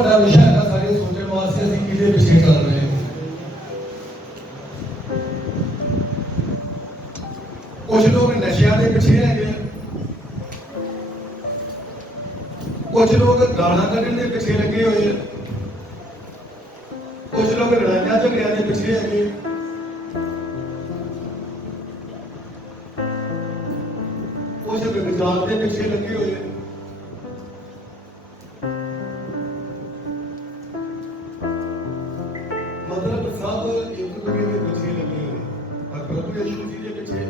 ਵੱਡਾ ਵਿਸ਼ਾ ਹੈ ਸਾਰੇ ਸੋਚਣ ਵਾਸਤੇ ਅਸੀਂ ਕਿਹਦੇ ਪਿੱਛੇ ਚੱਲ ਰਹੇ ਹਾਂ। ਕੁਝ ਲੋਕ ਨਸ਼ਿਆਂ ਦੇ ਪਿੱਛੇ ਹੈਗੇ, ਕੁਝ ਲੋਕ ਗਾਲਾਂ ਕੱਢਣ ਦੇ ਪਿੱਛੇ ਲੱਗੇ ਹੋਏ, ਕੁਝ ਲੋਕ ਲੜਾਈਆਂ ਝਗੜਿਆਂ ਦੇ ਪਿੱਛੇ ਹੈਗੇ, ਕੁਝ ਵਿਗਿਆਨ ਦੇ ਪਿੱਛੇ ਲੱਗੇ ਹੋਏ। ਮਤਲਬ ਸਭ ਇੱਕ ਦੂਜੇ ਦੇ ਪਿੱਛੇ ਲੱਗੇ ਹੋਏ, ਪਰ ਪ੍ਰਭੂ ਯਿਸੂ ਜੀ ਦੇ ਪਿੱਛੇ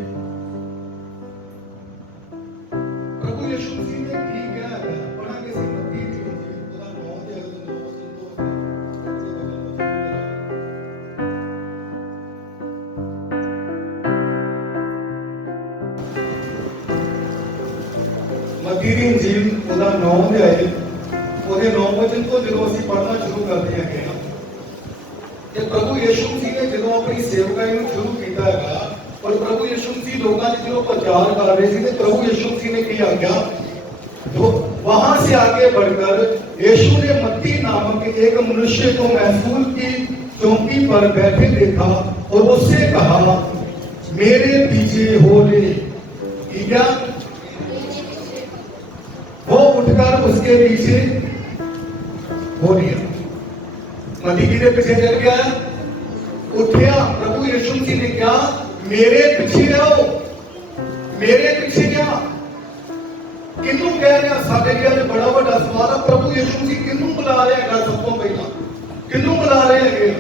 ਪ੍ਰਭੂ ਯਿਸੂ ਜੀ ਨੇ ਕੀ ਕਿਹਾ ਹੈ? ਪੜਾਂਗੇ ਅਸੀਂ ਮੱਤੀ ਦੀ ਉਹਦਾ 9 ਦੇ ਅਗਲੇ 9 ਵਚਨ ਮੱਤੀ ਦੀ ਇੰਜੀਲ ਉਹਦਾ 9 ਅਧਿਆਇ ਉਹਦੇ 9 ਵਚਨ ਤੋਂ ਜਦੋਂ ਅਸੀਂ ਪੜ੍ਹਨਾ ਸ਼ੁਰੂ ਕਰਦੇ ਹਾਂ ਕਿ ਪ੍ਰਭੂ ਯਿਸੂ ਜੀ ਨੇ ਜਦੋਂ ਆਪਣੀ ਸੇਵਕਾਈ ਨੂੰ ਸ਼ੁਰੂ ਕੀਤਾ ਹੈਗਾ, और प्रभु यीशु मसीह लोगों ने जो प्रचार कर रहे थे, प्रभु यीशु मसीह ने क्या किया, जो वहां से आगे बढ़कर यीशु ने मत्ती नामक एक मनुष्य को महसूल की चौकी पर बैठे देखा और उससे कहा मेरे पीछे हो ले। क्या वो उठकर उसके पीछे हो लिया। मत्ती के पीछे चल गया, उठया। प्रभु यीशु मसीह ने क्या, मेरे पिछे आओ, मेरे पिछे क्या किनू कह रहा? साडे लिए बड़ा बड़ा सवाल है, प्रभु यीशु जी किनू बुला रहे हैं? सब तो पहला किनू बुला रहे हैं?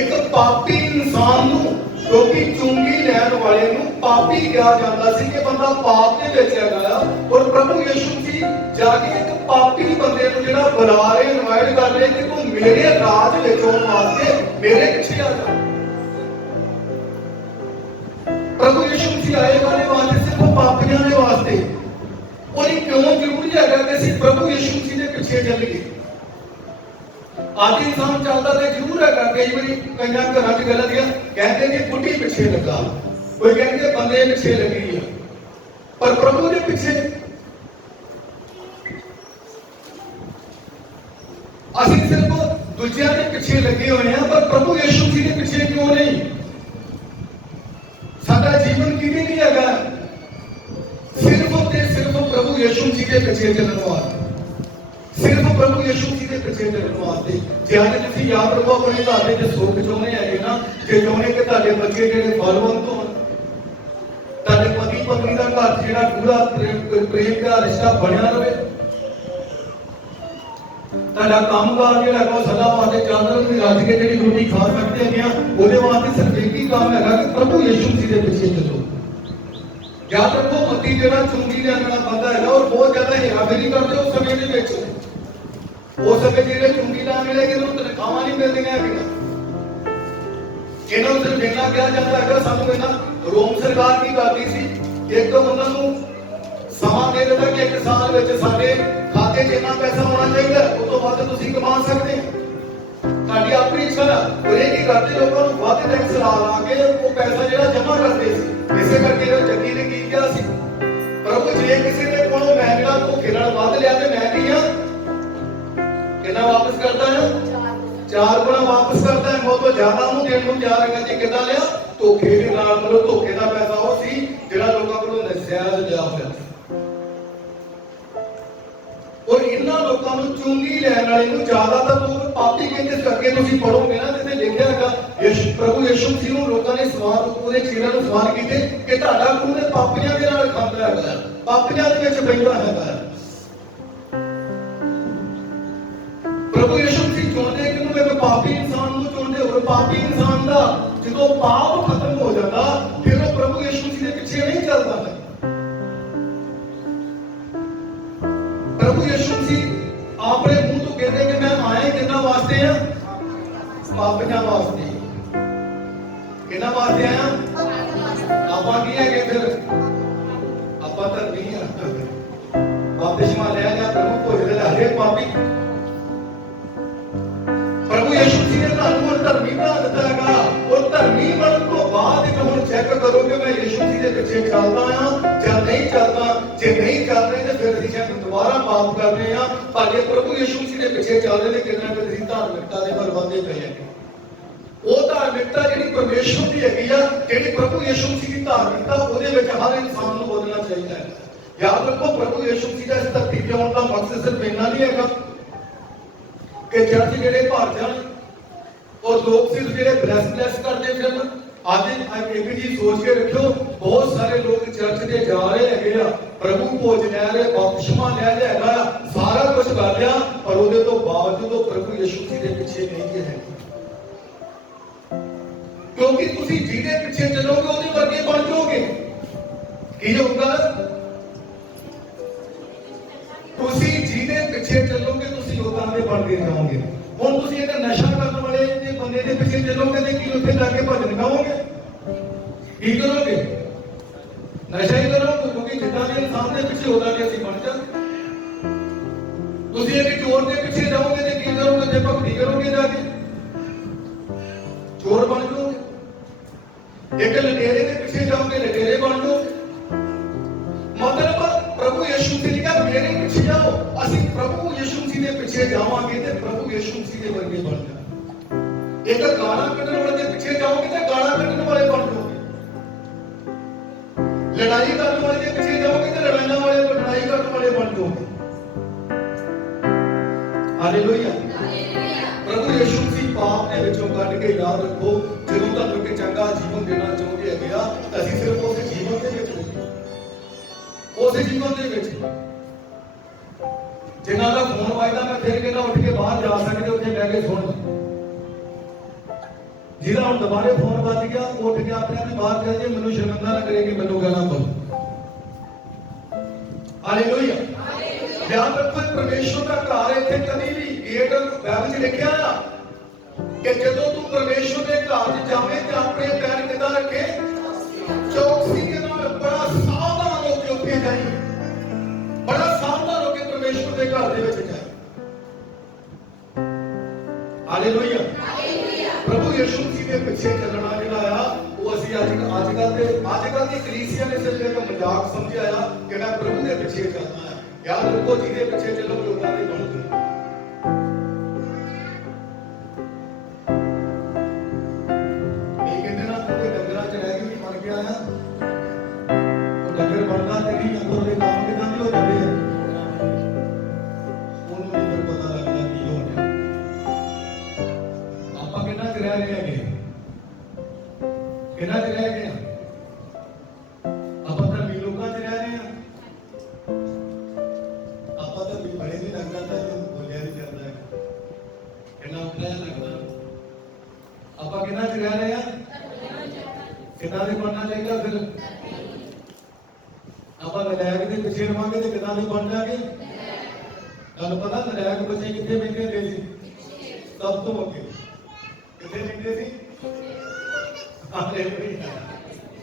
एक पापी इंसान नू, क्योंकि चुंगी लैन वाले नू पापी कहा जाता सी कि बंदा पाप दे विच हैगा, और प्रभु यीशु जी जाके एक पापी बंदे नू जेड़ा बुला रहे, इनवाइट कर रहे कि तू मेरे राज विच आउण वास्ते मेरे पिछे आ जा। प्रभु यीशु मसीह आए वाले वास्ते सिर्फ पापियां दे वास्ते, और ये क्यों जरूरी है कि ਅਸੀਂ प्रभु यीशु मसीह ਦੇ ਪਿੱਛੇ ਚੱਲੀਏ। ਅੱਜ ਇਨਸਾਨ ਚੱਲਦਾ ਤੇ ਜ਼ਰੂਰ ਹੈਗਾ, ਕਈ ਵਾਰੀ ਕਈਆਂ ਘਰਾਂ 'ਚ ਗੱਲ ਦੀਆਂ ਕਹਿੰਦੇ ਨੇ ਬੁੱਢੀ ਪਿੱਛੇ ਲੱਗਾ, ਕੋਈ ਕਹਿੰਦੇ ਬੰਦੇ ਪਿੱਛੇ ਲੱਗੀ ਆ, ਪਰ ਪ੍ਰਭੂ ਦੇ ਪਿੱਛੇ ਅਸੀਂ ਸਿਰਫ ਦੂਜਿਆਂ ਦੇ ਪਿੱਛੇ ਲੱਗੇ ਹੋਏ ਆ, ਪਰ ਪ੍ਰਭੂ ਯੀਸ਼ੂ ਮਸੀਹ ਦੇ ਪਿੱਛੇ ਕਿਉਂ ਨਹੀਂ? साडा जीवन किवे नहीं हैगा सिर्फ ते सिर्फ प्रभु यीशु मसीह के पिछे चलने वास्ते, सिर्फ प्रभु यीशु मसीह के पिछे चलने वास्ते। जे अज तुसीं याद रखो अपने घर दे सुख चाहुंदे हैगे ना, जे चाहुंदे कि तुहाडे बच्चे जेहड़े फलवंत होण, तुहाडे पति पत्नी दा घर जेहड़ा पूरा प्रेम दा रिश्ता बनया रहे, तुहाडा कामकाज जेहड़ा है सदा वास्ते चल रहे, रज के जेहड़ी रोटी खा सकते हैं, ਉਹਦੇ ਵਾਸਤੇ ਸਿਰਫ ਇੱਕ ਹੀ ਕੰਮ ਹੈਗਾ ਕਿ ਪ੍ਰਭੂ ਯਿਸੂ ਮਸੀਹ ਦੇ ਪਿੱਛੇ ਚੱਲੋ। ਯਾਦ ਰੱਖੋ ਮੱਤੀ ਜਿਹੜਾ ਚੁੰਗੀ ਲੈਣ ਵਾਲਾ ਬੰਦਾ ਹੈਗਾ, ਉਹ ਬਹੁਤ ਜ਼ਿਆਦਾ ਹੇਰਾਫੇਰੀ ਕਰਦੇ ਉਸ ਸਮੇਂ ਦੇ ਵਿੱਚ। ਉਸ ਸਮੇਂ ਜਿਹੜੇ ਚੁੰਗੀ ਲੈਣ ਵਾਲੇ ਕਿ ਉਹਨੂੰ ਤਨਖਾਹਾਂ ਨਹੀਂ ਮਿਲਦੀਆਂ ਹੈਗੀਆਂ, ਇਹਨਾਂ ਨੂੰ ਸਿਰਫ ਇੰਨਾ ਕਿਹਾ ਜਾਂਦਾ ਹੈਗਾ। ਸਾਨੂੰ ਇਹਨਾਂ ਰੋਮ ਸਰਕਾਰ ਕੀ ਕਰਦੀ ਸੀ, ਇੱਕ ਉਹਨਾਂ ਨੂੰ ਸਮਾਂ ਦੇ ਦਿੱਤਾ ਕਿ 1 ਸਾਲ ਵਿੱਚ ਸਾਡੇ ਖਾਤੇ 'ਚ ਇੰਨਾ ਪੈਸਾ ਹੋਣਾ ਚਾਹੀਦਾ, ਉਸ ਤੋਂ ਵੱਧ ਤੁਸੀਂ ਕਮਾ ਸਕਦੇ ਹੋ। ਸਾਡੀ ਆਪਣੀ ਇੱਛਾ ਨਾਲ ਉਹ ਇਹ ਕੀ ਕਰਦੇ, ਲੋਕਾਂ ਨੂੰ ਵੱਧ ਟੈਕਸ ਲਾ ਕੇ ਉਹ ਪੈਸਾ ਜਿਹੜਾ ਜਮ੍ਹਾਂ ਕਰਦੇ ਸੀ। ਇਸੇ ਕਰਕੇ ਉਹ ਜੱਗੀ ਨੇ ਕੀ ਕਿਹਾ ਸੀ, ਪ੍ਰਭੂ ਜੇ ਕਿਸੇ ਦੇ ਕੋਲੋਂ ਮੈਂ ਜਿਹੜਾ ਧੋਖੇ ਨਾਲ ਵੱਧ ਲਿਆ ਤੇ ਮੈਂ ਕੀ ਆ, ਕਿੰਨਾ ਵਾਪਸ ਕਰਦਾ ਹੈ? 4 ਗੁਣਾ ਵਾਪਸ ਕਰਦਾ ਹੈ। ਮੈਂ ਤੋਂ ਜ਼ਿਆਦਾ ਉਹਨੂੰ ਦੇਣ ਨੂੰ ਤਿਆਰ ਹੈਗਾ ਜੀ। ਕਿੱਦਾਂ ਲਿਆ? ਧੋਖੇ ਦੇ ਨਾਲ। ਮਤਲਬ ਧੋਖੇ ਦਾ ਪੈਸਾ ਉਹ ਸੀ ਜਿਹੜਾ ਲੋਕਾਂ ਕੋਲੋਂ ਨਜਾਇਜ਼ ਲਿਆ ਹੋਇਆ ਸੀ। और इन्हां लोकां नूं चुंगी लैण वाले नूं ज़्यादातर लोग पापी कहते हैं। अगे तुसीं पढ़ोगे ना जिथे लिखिया हैगा, प्रभु यीशु मसीह नूं लोकां ने सवाल ਉਹਦੇ ਚੇਲਿਆਂ ਨੂੰ सवाल कीते कि ਤੁਹਾਡਾ खून ने पापियां दे नाल खांदा हैगा, पापियां दे विच बहिंदा हैगा। प्रभु यीशु मसीह चाहुंदे कि ਉਹਨੂੰ एक पापी इंसान नूं चाहुंदे, और पापी इंसान दा ਜਦੋਂ पाप खत्म हो जाता फिर वो प्रभु यीशु मसीह दे पिछे नहीं चलदा है। प्रभु यीशु मसीह अपने मुंह तो कहते कि मैं आया किन्ना वास्ते हैं? पापियां वास्ते। किन्ना वास्ते आया? आपां की है कि फिर आपां धर्मी है, बपतिस्मा लिया जा प्रभु भोज दे हरेक पापी। प्रभु यीशु मसीह ने तुहानूं धर्मी बना दिता हैगा, और धर्मी बनन तो बाद एक हुण चेक करो कि मैं यीशु मसीह दे पिछे चलदा हां ਜਾਂ नहीं चलदा। जे नहीं चल रहे तो फिर ਅਸੀਂ दोबारा पाप कर कर रहे हैं, पर जे प्रभु यीशु मसीह के पीछे चल रहे हैं कितना ना किसी धार्मिकता के बलवादे पे है। वो धार्मिकता जी परमेश्वर की हैगी आ, जी प्रभु यीशु मसीह की धार्मिकता ਉਹਦੇ ਵਿੱਚ हर इंसान को बदलना चाहिए है। याद रखो प्रभु यीशु मसीह का इस धरती पे आने का मकसद सिर्फ इतना नहीं है कि चर्च जेडे भर जान और लोग सिर्फ जेडे ब्लैस करते फिर। आज एक चीज सोच के रखियो, बहुत सारे लोग चर्च से जा रहे है, प्रभु भोज लै रहे, बपतिस्मा लै रहा, सारा कुछ कर लिया, पर ਉਹਦੇ ਤੋਂ बावजूद प्रभु यीशु मसीह के पीछे नहीं है। क्योंकि तुसी जिहदे पीछे चलोगे ਉਹਦੇ वर्गे बन जाओगे। की होगा? तुसी जिहदे पीछे चलोगे तुसी उदां दे बनके जाओगे। हुण तुसी एक नशा करने वाले दे बंदे दे पीछे चलोगे ते की उत्थे जाके भजन गाओगे? की करोगे? नशा ही करोगे, क्योंकि जिद्दां दे इंसान दे पीछे उदां दे असीं बन जांगे। तुसी एक चोर दे पीछे जाओगे ते की करोगे? ते भक्ति करोगे जाके, चोर बन जाओगे। एक लटेरे के पीछे जाओगे, लटेरे बन जाओगे। मतलब प्रभु यीशु मसीह का मेरे पीछे जाओ, असि प्रभु यीशु मसीह के पीछे जावांगे ते प्रभु यीशु मसीह के वर्गे बन जाओगे। एक गाना कढ़ने वाले के पीछे जाओगे तो गाना कढ़ने वाले बन जाओगे। लड़ाई करने वाले के पीछे जाओगे तो लड़ाई वाले लड़ाई करने वाले बन जाओगे। हालेलुया। प्रभु यीशु मसीह पाप के विचों कढ़ के याद रखो, ਜਦੋਂ ਤੁਹਾਨੂੰ ਇੱਕ ਚੰਗਾ ਜੀਵਨ ਦੇਣਾ ਚਾਹੁੰਦੇ ਹੈਗੇ ਆ, ਅਸੀਂ ਸਿਰਫ ਉਸ ਜੀਵਨ ਦੇ ਵਿੱਚ ਰਹੀਏ, ਉਸ ਜੀਵਨ ਦੇ ਵਿੱਚ ਜਿਨ੍ਹਾਂ ਦਾ ਫੋਨ ਵੱਜਦਾ ਮੈਂ ਫਿਰ ਕਹਿੰਦਾ ਉੱਠ ਕੇ ਬਾਹਰ ਜਾ ਸਕਦੇ ਉੱਥੇ ਬਹਿ ਕੇ ਸੁਣ ਲਓ। ਜਿਹਦਾ ਹੁਣ ਦੁਬਾਰੇ ਫੋਨ ਵੱਜ ਗਿਆ ਉੱਠ ਕੇ ਆਪਣੇ ਆਪ ਬਾਹਰ ਜਾ ਜੇ, ਮੈਨੂੰ ਸ਼ਰਮਿੰਦਾ ਨਾ ਕਰੇ ਕਿ ਮੈਨੂੰ ਗਾਣਾ ਬੋਲ। ਹਾਲੇਲੂਇਆ। ਯਾਦ ਰੱਖੋ ਪਰਮੇਸ਼ਵਰ ਦਾ ਘਰ ਇੱਥੇ ਕਦੀ ਵੀ ਗੇਟ ਬਾਈਬਲ 'ਚ ਲਿਖਿਆ ਆ कि जदों तू परमेश्वर के घर च जावे ते अपने पैर किदा रखे? चौकसी के नाल बड़ा सावधान होके उत्थे जाई, बड़ा सावधान होके परमेश्वर के घर दे विच जाए। हालेलुया। प्रभु यीशु मसीह के पीछे चलना जिहड़ा आ वो असीं अजकल दी कलीसिया ने सिर्फ एक मजाक समझिया आ कि मैं प्रभु के पीछे चलना है। याद रखो जिहदे पीछे चलोगे उदां दे बनोगे। डंगर बनता तेरी अंदर के काम कितना नहीं हो जाते हैं, उन्होंने फिर पता लगता की हो गया। आपा कितना रह गए, कितना रह गए, आपा तो भी लोगों से रह रहे हैं, आपा तो भी बड़े नहीं लगता था जो बोलिया नहीं करता है, कितना उठाया लगता। आपा कितना रह रहे हैं, कितना से बनना चाहिए फिर आप नलायक के पिछे रवांगे तो कितना नहीं बन जाएंगे। गल पता नलायक बच्चे कितने महंगे थे सी, सब तो अगे कितने महंगे सी।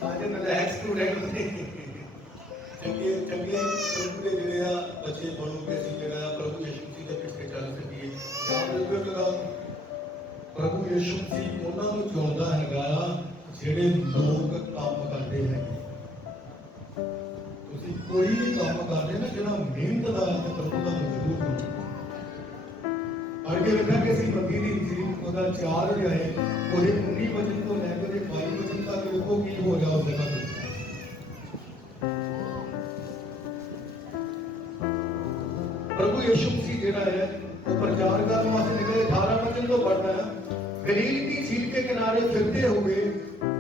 आज नलायक स्टूडेंट चंगे चंगे प्रभु के जिहड़े बच्चे बनोगे असीं जिहड़ा प्रभु यीशु मसीह के पीछे चल सकीए। याद रखो एक गल, प्रभु यीशु मसीह उन्हां नूं चुणदा हैगा जिहड़े लोग काम करते हैं। कोई भी काम करते ना जो मेहनत का प्रभु का जरूर करो। अगे लिखा कि मत्ती की इंजील उसका 4 अध्याय ਉਹਦੇ 19 वचन ਤੋਂ ਲੈ ਕੇ 22 वचन तक देखो की हो रहा उस जगह पे। प्रभु यीशु मसीह जिहड़ा है वो प्रचार करने वास्ते निकले। 18 वचन तो पढ़ना है। गलील की झील के किनारे फिरते हुए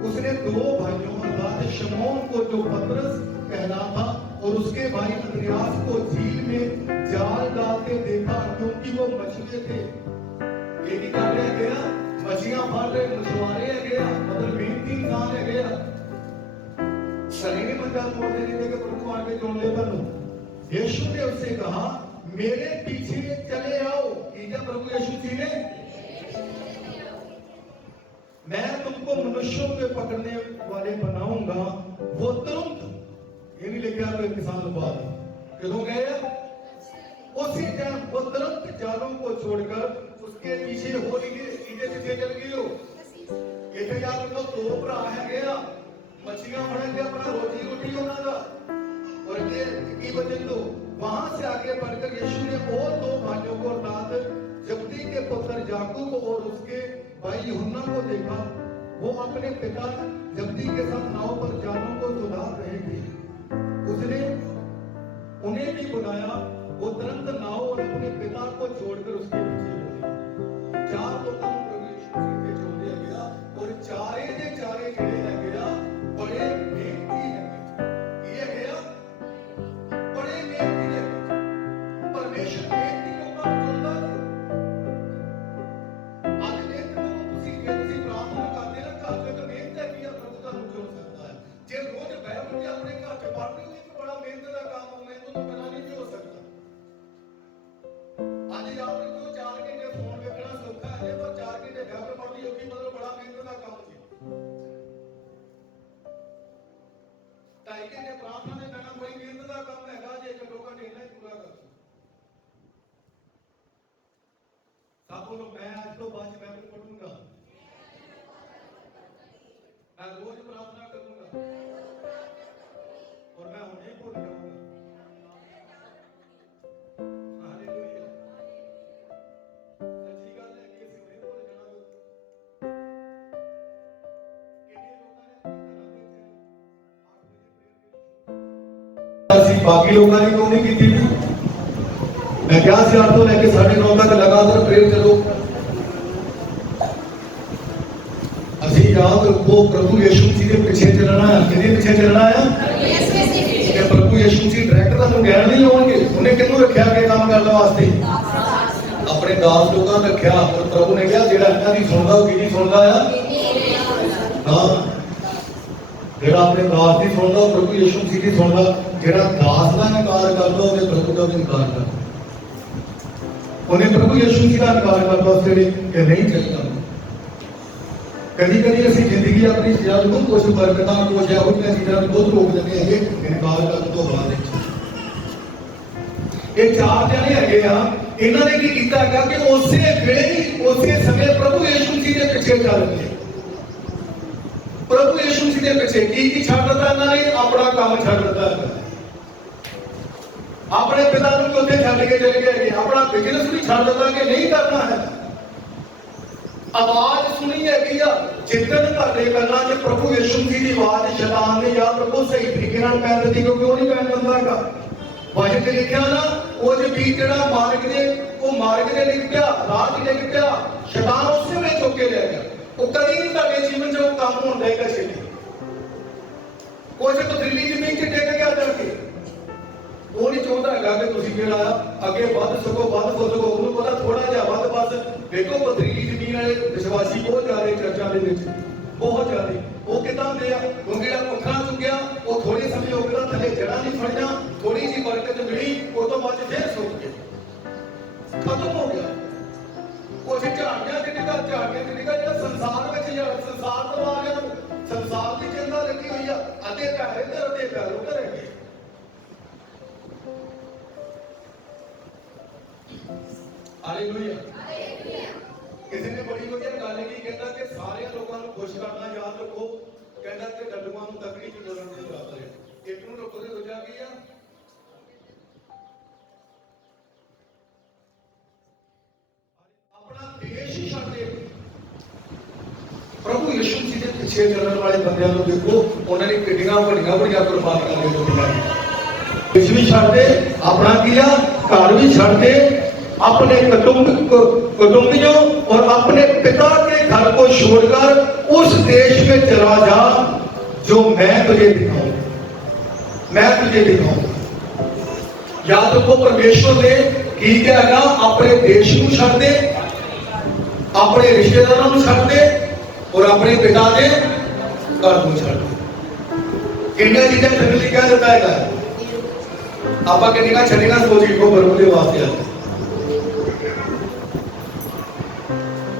उसने 2 भाइयों अर्थात शमौन को जो पतरस कहना था और उसके भाई अंद्रयास को झील में जाल डालते देखा, क्योंकि वो मछुए थे। ये भी कर रहे गया, मछलियां मार रहे, मछुआरे है गया, मतलब मेहनती इंसान है गया। सही नहीं बंदा बोलते नहीं थे कि प्रभु आके जोड़ ले बनो। यीशु ने उससे कहा मेरे पीछे चले आओ। क्या प्रभु यीशु जी ने मैं तुमको मनुष्यों के पकड़ने वाले बनाऊंगा। वो तुरंत ये भी लिखा है किसान बात कदों गए उसी टाइम वो तुरंत जालों को छोड़कर उसके पीछे हो लिए पीछे चल गई हो। ये तो यार तो 2 भरा है गया, मछलियां बना के अपना रोजी रोटी होना था और ये की वजह तो वहां से आगे बढ़कर यीशु ने और दो भाइयों को अर्थात जब्दी के पुत्र याकूब और उसके भाई यूहन्ना को देखा। वो अपने पिता जब्दी के साथ नाव पर जानों को सुधार रहे थे। उसने उन्हें भी बुलाया। वो तुरंत नाव और अपने पिता को छोड़कर उसके पीछे बोले। चार लोगों को प्रभु यीशु मसीह के छोड़ दिया गया और चारे के चारे खड़े रह गया। बड़े मेहनती है ये गया, बड़े मेहनती है। परमेश्वर मेहनती लोगों को चुनता है। आज मेहनत को तुसी प्रार्थना करते ना घर में तो मेहनत है कि प्रभु का चुन सकता है। जे रोज बैठ के अपने घर च पढ़ रहे हो तो बड़ा मेहनत का काम हो, मेहनत तो बिना नहीं हो सकता। आज याद रखो 4 घंटे फोन देखना सौखा है पर 4 घंटे बाइबल पढ़नी होगी मतलब बड़ा मेहनत का काम है। 2.5 घंटे प्रार्थना में बैठना कोई मेहनत का काम है जे 1-2 घंटे नहीं पूरा कर सकते। सब बोलो मैं आज तो बाद बाइबल पढ़ूंगा, मैं रोज प्रार्थना करूंगा और मैं उन्हें भूल जाऊंगा। हालेलुया। सच्ची गल है कि ਅਸੀਂ ਨਹੀਂ ਭੁੱਲ ਜਾਣਾ। ਕਿੰਨੇ ਲੋਕਾਂ ਨੇ ਆਪਣੇ ਘਰਾਂ ਵਿੱਚ 8 ਵਜੇ ਪ੍ਰੇਅਰ ਕੀਤੀ। ਅਸੀਂ ਬਾਕੀ ਲੋਕਾਂ ਨੇ ਕਿਉਂ ਨਹੀਂ ਕੀਤੀ? मैं क्या से 8 ਤੋਂ ਲੈ ਕੇ 9:30 तक लगातार प्रेयर चलो। ਅਸੀਂ याद रखो प्रभु यीशु मसीह के पीछे चलना है। किसके पीछे चलना है? कि प्रभु यीशु मसीह डायरेक्ट ਤੁਹਾਨੂੰ ਕਹਿਣ ਨਹੀਂ ਆਉਣਗੇ। ਉਹਨੇ ਕਿਹਨੂੰ ਰੱਖਿਆ ਕੇ ਕੰਮ ਕਰਨ ਵਾਸਤੇ? ਆਪਣੇ ਦਾਸ ਲੋਕਾਂ ਨੂੰ ਰੱਖਿਆ। ਪਰ ਪ੍ਰਭੂ ਨੇ ਕਿਹਾ ਜਿਹੜਾ ਇਹਨਾਂ ਦੀ ਸੁਣਦਾ ਉਹ ਕਿਹਦੀ ਸੁਣਦਾ ਆ? ਹਾਂ, ਜਿਹੜਾ ਆਪਣੇ ਦਾਸ ਦੀ ਸੁਣਦਾ ਉਹ ਪ੍ਰਭੂ ਯੀਸ਼ੂ ਮਸੀਹ ਦੀ ਸੁਣਦਾ। ਜਿਹੜਾ ਦਾਸ ਦਾ ਇਨਕਾਰ ਕਰਦਾ ਉਹਨੇ ਪ੍ਰਭੂ ਦਾ ਵੀ ਇਨਕਾਰ ਕਰਦਾ। ਉਹਨੇ ਪ੍ਰਭੂ ਯੀਸ਼ੂ ਮਸੀਹ ਦਾ ਇਨਕਾਰ ਕਰਦਾ ਉਸ ਵੇਲੇ ਕਿ ਨਹੀਂ ਚੱਲਦਾ। ਕਦੀ ਕਦੀ ਅਸੀਂ ਜ਼ਿੰਦਗੀ ਆਪਣੀ ਜਿਆਦਾ ਬਹੁਤ ਕੁਝ ਬਰਕਤਾਂ ਕੁਝ ਇਹੋ ਜਿਹੀਆਂ ਚੀਜ਼ਾਂ ਨੂੰ ਬਹੁਤ ਰੋਕ ਦਿੰਦੇ ਹੈਗੇ ਇਨਕਾਰ ਕਰਨ ਤੋਂ ਬਾਅਦ। ਇਹ 4 ਜਣੇ ਹੈਗੇ ਆ। ਇਹਨਾਂ ਨੇ ਕੀ ਕੀਤਾ ਹੈਗਾ ਕਿ ਉਸੇ ਵੇਲੇ ਹੀ ਉਸੇ ਸਮੇਂ ਪ੍ਰਭੂ ਯੀਸ਼ੂ ਮਸੀਹ ਦੇ ਪਿੱਛੇ ਚੱਲ ਪਏ। ਪ੍ਰਭੂ ਯੀਸ਼ੂ ਮਸੀਹ ਦੇ ਪਿੱਛੇ ਕੀ ਛੱਡ ਦਿੱਤਾ ਇਹਨਾਂ ਨੇ? ਆਪਣਾ ਕੰਮ ਛੱਡ ਦਿੱਤਾ। ਆਪਣੇ ਪਿਤਾ ਨੂੰ ਉੱਥੇ ਛੱਡ ਕੇ ਚਲੇ ਗਏ। ਆਪਣਾ ਬਿਜ਼ਨਸ ਵੀ ਛੱਡ ਦਿੱਤਾ ਕਿ ਨਹੀਂ ਕਰਨਾ ਹੈ। ਆਵਾਜ਼ ਸੁਣੀ ਹੈਗੀ ਆ ਜਿੱਦਣ ਤੁਹਾਡੇ ਕੰਨਾਂ 'ਚ ਪ੍ਰਭੂ ਯੀਸ਼ੂ ਮਸੀਹ ਦੀ ਆਵਾਜ਼ ਸ਼ੈਤਾਨ ਨੇ ਯਾਦ ਰੱਖੋ ਸਹੀ ਤਰੀਕੇ ਨਾਲ ਪੈਣ ਦਿੱਤੀ ਕਿਉਂਕਿ ਉਹ ਨਹੀਂ ਪੈਣ ਦਿੰਦਾ ਹੈਗਾ। ਵਜਨ ਤੇ ਲਿਖਿਆ ਨਾ ਉਹ ਜੇ ਵੀ ਜਿਹੜਾ ਮਾਰਗ ਦੇ ਡਿੱਗ ਪਿਆ, ਰਾਹ 'ਚ ਡਿੱਗ ਪਿਆ, ਸ਼ੈਤਾਨ ਉਸੇ ਵੇਲੇ ਚੁੱਕ ਕੇ ਲੈ ਗਿਆ। ਉਹ ਕਦੀ ਨਹੀਂ ਤੁਹਾਡੇ ਜੀਵਨ 'ਚ ਉਹ ਕੰਮ ਹੁੰਦਾ ਹੈਗਾ ਛੇਤੀ। ਕੁਝ ਪਥਰੀਲੀ ਜ਼ਮੀਨ 'ਚ ਡਿੱਗ ਗਿਆ ਜਾ ਕੇ। ਉਹ ਨਹੀਂ ਚਾਹੁੰਦਾ ਹੈਗਾ ਕਿ ਤੁਸੀਂ ਜਿਹੜਾ ਅੱਗੇ ਵੱਧ ਸਕੋ ਵੱਧ ਹੋ ਸਕੋ। ਉਹਨੂੰ ਪਤਾ ਥੋੜਾ ਜਿਹਾ ਵੱਧ ਬਸ ਦੇਖੋ ਪਥਰੀਲੀ ਜ਼ਮੀਨ ਵਾਲੇ ਵਿਸ਼ਵਾਸੀ ਬਹੁਤ ਜ਼ਿਆਦਾ ਚਰਚਾਂ ਦੇ ਵਿੱਚ ਬਹੁਤ ਜ਼ਿਆਦਾ। ਉਹ ਕਿੱਦਾਂ ਹੁੰਦੇ ਆ? ਕਿਉਂਕਿ ਜਿਹੜਾ ਪੱਥਰਾਂ ਚੁੱਕਿਆ ਉਹ ਥੋੜੇ ਸਮੇਂ ਹੋ ਗਿਆ ਥੱਲੇ ਜੜ੍ਹਾਂ ਨਹੀਂ ਫੜੀਆਂ, ਥੋੜੀ ਜਿਹੀ ਬਰਕਤ ਮਿਲੀ, ਉਹ ਤੋਂ ਬਾਅਦ ਫਿਰ ਸੁੱਕ ਗਿਆ, ਖਤਮ ਹੋ ਗਿਆ। ਕੁਝ ਝਾੜੀਆਂ ਤੇ ਨਿਕਲ ਜਿਹੜਾ ਸੰਸਾਰ ਵਿੱਚ ਸੰਸਾਰ ਤੋਂ ਆ ਗਿਆ ਨੂੰ ਸੰਸਾਰ ਦੀ ਚਿੰਤਾ ਲੱਗੀ ਹੋਈ ਆ। ਅੱਧੇ ਪੈਰ ਇੱਧਰ ਅੱਧੇ ਪੈਰ ਉੱਧਰ ਹੈਗੇ। ਹਾਲੇਲੂਇਆ। ਕਿਸੇ ਨੇ ਬੜੀ ਵਧੀਆ ਗੱਲ ਕੀ ਕਹਿੰਦਾ ਕਿ ਸਾਰਿਆਂ ਲੋਕਾਂ ਨੂੰ ਖੁਸ਼ ਕਰਨਾ ਯਾਦ ਰੱਖੋ। ਕਹਿੰਦਾ ਕਿ ਡੱਡੂਆਂ ਨੂੰ ਤਕੜੀ ਚ ਡੋਲਣ ਦੇ ਬਰਾਬਰ ਹੈ। ਇੱਕ ਨੂੰ ਰੱਖੋ ਤੇ ਦੂਜਾ ਕੀ ਆ? ਆਪਣਾ ਦੇਸ਼ ਹੀ ਛੱਡ ਦੇ। ਪ੍ਰਭੂ ਯੀਸ਼ੂ ਮਸੀਹ ਦੇ ਪਿੱਛੇ ਚੱਲਣ ਵਾਲੇ ਬੰਦਿਆਂ ਨੂੰ ਦੇਖੋ, ਉਹਨਾਂ ਨੇ ਕਿੰਨੀਆਂ ਵੱਡੀਆਂ ਕੁਰਬਾਨੀਆਂ ਦੇ ਦਿੱਤੀਆਂ। ਦੇਸ਼ ਵੀ ਛੱਡ ਦੇ, ਆਪਣਾ ਕੀ ਆ घर भी छड़ दे, अपने कुटुंबियों और अपने पिता के घर को छोड़कर उस देश में चला जा जो मैं तुझे दिखाऊं, मैं तुझे दिखाऊं। याद रखो परमेश्वर ने की कहेगा, अपने देश को छड़ दे, अपने रिश्तेदारों को छड़ दे और अपने पिता के घर को छड़ दे। किन्नियां चीज़ां छड्डण लई कह दित्ता है। आप किन्नियां छड्डणियां सोच लिखो प्रभु के वास्ते।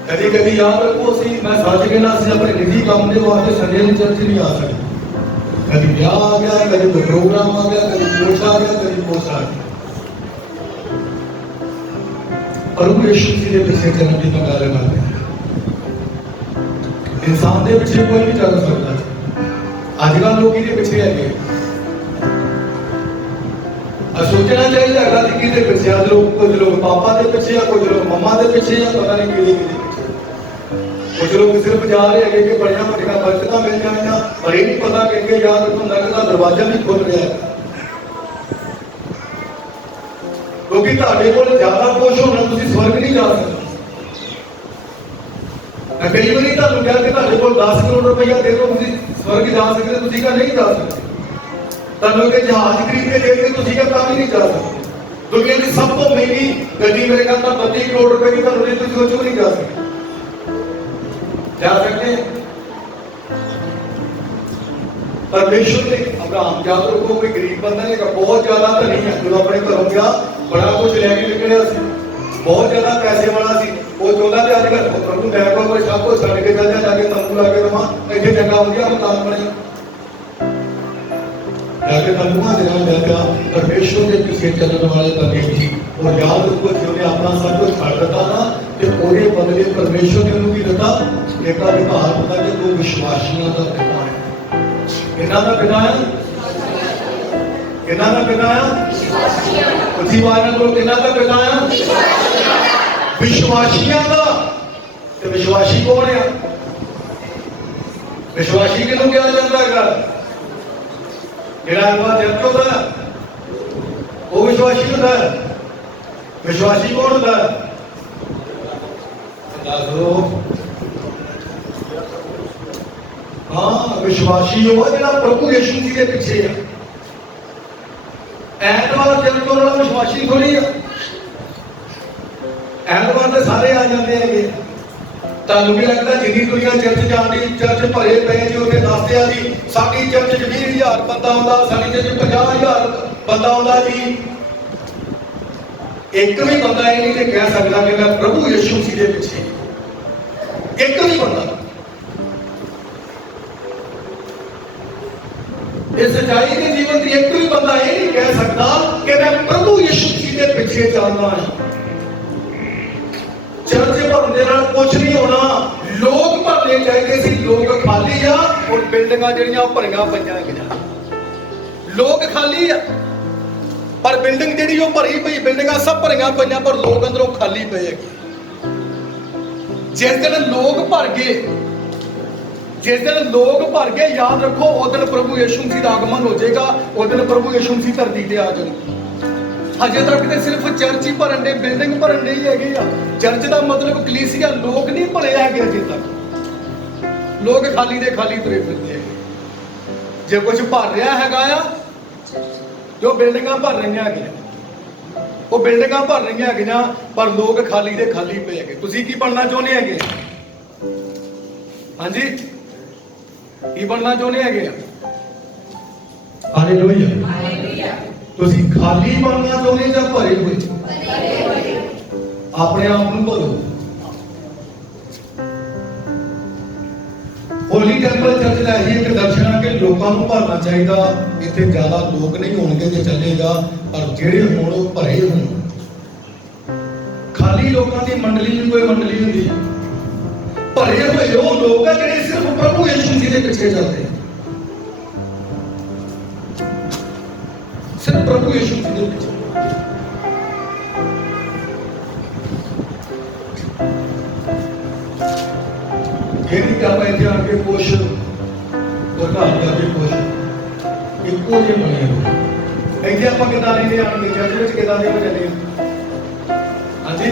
कभी कभी याद रखो मैं सच कहना अपने निजी काम के वास्ते संडे की चर्च नहीं आ सकते। कभी ब्याह आ गया, कभी कोई प्रोग्राम आ गया, कभी कुछ आ गया, कभी कुछ आ गया। प्रभु यीशु मसीह के पीछे चलने की मैं गल कर रहा। इंसान के पीछे कोई नहीं चल सकता। अजकल लोग इहदे पीछे है। सोचना चाहिए अगला कि किहदे पिछे आ। लोग कुछ लोग पापा के पिछे आ, कुछ लोग मम्मा के पिछे आ, पता नहीं किहदे किहदे पिछे। कुछ लोग सिर्फ जा रहे हैं कि बड़िया बड़िया बरकतां मिल जाएंगी, पर ये नहीं पता कि अगे याद रखो नरक का दरवाजा भी खुल रहा है। क्योंकि तुहाडे कोल ज्यादा कुछ होना, तुसीं स्वर्ग नहीं जा सकते। मैं कई बार तुहानूं कहा कि तुहाडे कोल 10 करोड़ रुपया दे दो, तुसीं स्वर्ग जा सकते, तुसीं कहा नहीं जा सकते। तुहानूं कि जहाज खरीद के दे दे, तुसीं कहा तां भी नहीं जा सकते। दुनिया की सब तो महंगी गड्डी मेरे ख्याल नाल 32 करोड़ रुपए की तुहानूं तुसीं सोचो नहीं जा सकते। जा सकते हैं। परमेश्वर ने अब्राहम याद रखो कोई गरीब बंदा नहीं, बहुत ज्यादा धनी है। जो अपने घरों गया बड़ा कुछ लैके निकलिया, बहुत ज्यादा पैसे वाला सी। वो चाहता कि अजकल प्रभु मैं कोई सब कुछ छड़ के चल जाके तंबू ला के रहा, इतने चंगा वधिया मकान बने जाके तंबुआ से रह गया। परमेश्वर के पीछे चलने वाले बंदे जी, और याद रखो जिन्हें अपना सब कुछ छड़ दिता ना, तो पूरे बदले परमेश्वर ने उन्होंने दिता एक अधिकार होता कि वो विश्वासियों का पिता है। किन्ना दा पिता है? किन्ना दा पिता है? उसी बात में किन्ना दा पिता है? विश्वासियों का। तो विश्वासी कौन है? विश्वासी किन्हों कहा जाता है? जेड़ा अगला चर्च होता है वो विश्वासी होता है। विश्वासी कौन होता है? हाँ, विश्वासी वो है जो प्रभु यीशु मसीह के पीछे है। ऐतवार चर्च होने वाला विश्वासी थोड़ी है। ऐतवार तो सारे आ जाते हैं। तुहानूं भी लगता जिन्नी दुनिया चर्च जाती, चर्च भरे पे जी, उत्थे दसदे आ जी साडी चर्च 20,000 बंदा आउंदा, साडी चर्च 50,000 बंदा आउंदा जी। एक भी बंदा ये नहीं कह सकता कि मैं प्रभु यीशु मसीह के पीछे। एक भी बंदा इस सच्चाई के जीवन की एक भी बंदा ये नहीं कह सकता कि मैं प्रभु यीशु मसीह के पीछे चलना है। चर्च भरने कुछ नहीं होना, लोग भरने चाहिए सी। लोग खाली आ और बिल्डिंगां जिहड़ियां भरियां पईयां हैगियां। लोग खाली आ पर बिल्डिंग जिहड़ी वो भरी पई, बिल्डिंगां सब भरियां पईयां पर लोग अंदरों खाली पे है। जिस दिन लोग भर गए, जिस दिन लोग भर गए, याद रखो उस दिन प्रभु यीशु मसीह का आगमन हो जाएगा। उस दिन प्रभु यीशु मसीह धरती पे आ जाएंगे। अजे तक तो सिर्फ चर्च ही भरन दे, बिल्डिंग भरन दे ही है। चर्च का मतलब कलीसिया, लोग नहीं भले है अजे तक। लोग खाली दे खाली तुरे फिरते हैं। जो कुछ भर रहा है जो बिल्डिंगां भर रही है, वो बिल्डिंगां भर रही है, पर लोग खाली दे खाली पे है। तुसीं की बनना चाहुंदे हैगे? हाँ जी, की बनना चाहुंदे हैगे? हालेलुया। तुसीं खाली बनना चाहुंदे जां भरे हुए? अपने आप नूं भरो। होली टेंपल चर्च का यही एक दर्शन है कि लोगों को भरना चाहिए। इतने ज्यादा लोग नहीं होंगे तो चलेगा, पर जेड़े होण वो भरे होण। खाली लोगों की मंडली नहीं कोई मंडली होंदी, भरे हुए वो लोग हैं जिहड़े सिर्फ प्रभु यीशु मसीह के पीछे चलते हैं। सिर्फ प्रभु यीशु मसीह के पीछे। ये नहीं कि आप इतने आके कुछ और घर जाके कुछ इक्को जे बने हो। इतने आप कितना लेने आएंगे चर्च में, कितना लेने चले? हाँ जी,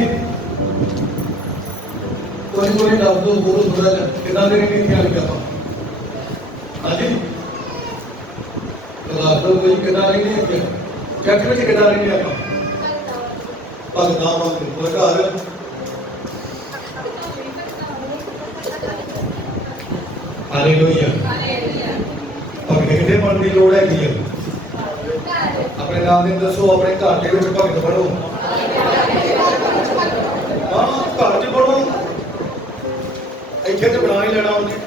कोई कोई दस दो बोलो थोड़ा जा कितना लेने नहीं आएंगे आप? हाँ जी, तो दस दो कोई कितना लेने आएंगे चर्च में, कितना लेने आप? भगता वांग घर हालेलुया। भगत कितने बनने की लोड़ है? अपने नाम में दसो, अपने घर के भगत बनो। हाँ, घर च बनो। इतने तो बना ही लेना उन्हें।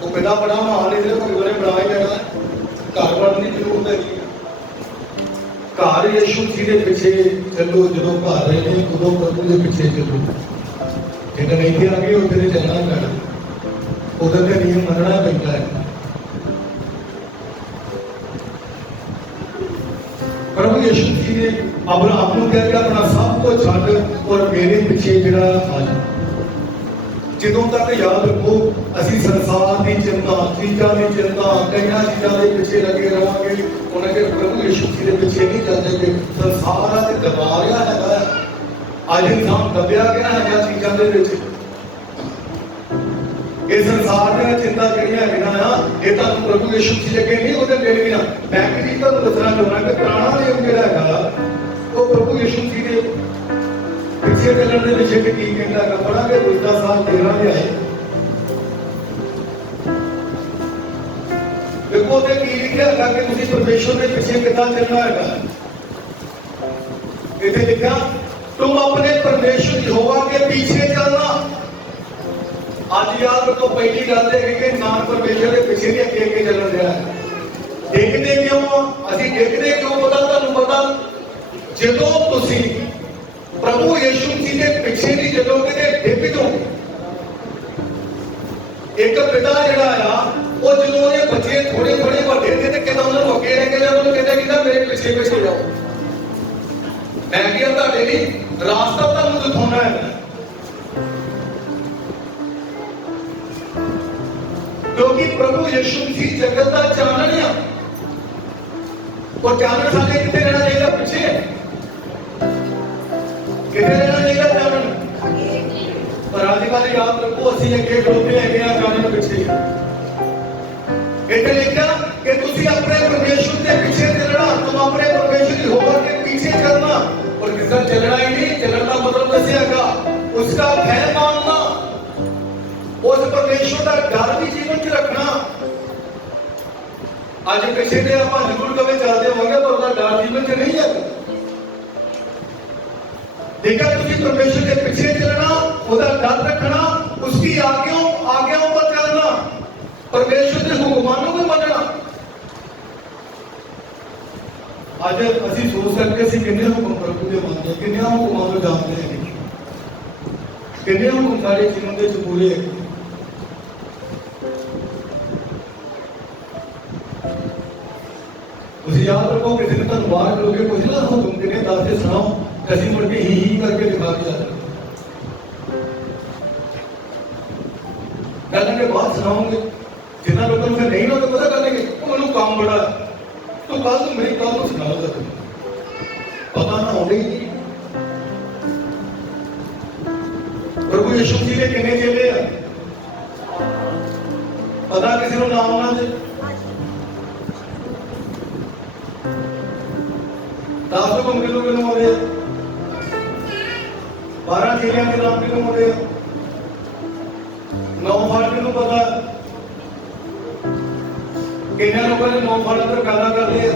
वो पिता बड़ा महान इसलिए भगत ने बना ही लेना। घर बनने की जरूरत है। घर यीशु मसीह के पीछे चलो। जो घर रहे हैं उदों प्रभु के पीछे चलो। जिन्हें नहीं थे आगे उधर चलना पैना, उधर का नियम मनना पैदा है। प्रभु यीशु मसीह ने अब्राहम को कह के अपना सब कुछ छड्ड और मेरे पीछे जिहड़ा आ जा। ਜਦੋਂ तक याद रखो ਅਸੀਂ संसार की चिंता चीज़ों की चिंता कई चीज़ों के पिछे लगे रहांगे उन्हें अगर प्रभु यीशु मसीह के पिछे नहीं चलते संसार अज दबा रहा है अज इंसान दबिया गया है चीज़ों के विच ये संसार में चिंता जड़ियां है ये तो प्रभु यीशु मसीह अगे नहीं होते मिल गया मैं भी तो दसना चाहना कि पुराना नियम जिहड़ा है वो प्रभु यीशु मसीह ने पिछे चलने के विषय में की कहता है पढ़ा के दूसरा साल 13 में आए देखो ते की लिखा है कि तुसी परमेश्वर के पीछे कितना चलना है इसे लिखा तुम अपने परमेश्वर यहोवा के पीछे चलना। आज याद रखो पहली गल है कि नाम परमेश्वर के पीछे नहीं अगे अगे चलन दिया है देखते क्यों असि देखते क्यों पता तुहानू पता जदों तुसी प्रभु यीशु मसीह के पीछे नहीं चलोगे तो डिग जाओगे। एक पिता जिहड़ा आ वो जो ये बच्चे थोड़े थोड़े वड्डे थे तो कहता उन्होंने अगे लेके जाओ कहता कि मेरे पीछे पीछे जाओ मैं क्या तुहाडे लई रास्ता तुहानू दिखाउणा है क्योंकि प्रभु यीशु मसीह जगत का चानन है और चानन साडे कित्थे रहना चाहिए पीछे कितने रहना चाहिए चानन पर आजकल याद रखो असि अगे खड़ोते हैं चानन पिछे इसे लिखा कि तुसी अपने परमेश्वर के पीछे चलना तुम अपने परमेश्वर यहोवा के पीछे चलना और किसी चलना ही नहीं चलने का मतलब दसेगा उसका भय मानना उस परमेश्वर का डर भी जीवन च रखना। आज पिछे ने आप जरूर कभी चलते होंगे पर उसका डर जीवन च नहीं है देखा तुसी परमेश्वर के पीछे चलना उसका डर रखना उसकी आज्ञाओं पर चलना परमेश्वर के हुक्मां भी मनना। आज असीं सोच सकते हैं किन्ने हुक्म प्रभु के मनते हैं किन्ने हुक्मां को जानते हैं किन्ने हुक्म सारे जीवन के पूरे है उस याद रखो किसी ने तुहानू बाहर लोगे कुछ ना हुक्म किन्ने दस के सुनाओ ਅਸੀਂ ਮੁੜ ਕੇ ਹੀ ਕਰਕੇ ਦਿਖਾ ਕੇ ਜਾਂਦੇ कहने के बाद सुनाओगे जिन्ना लोगों को नहीं ना तो पता करेंगे वो मैंने काम बड़ा तो कल तो मेरी काम को सुनाओगे पता ना होने ही प्रभु यीशु मसीह ने कितने चेले हैं पता किसी को नाम ना दे 10 लोग किलो हो रहे 12 चेलियां के नाम किलो हो रहे 9 फल किलो पता कितने लोगों ने 9 फल पर पैदा कर लिया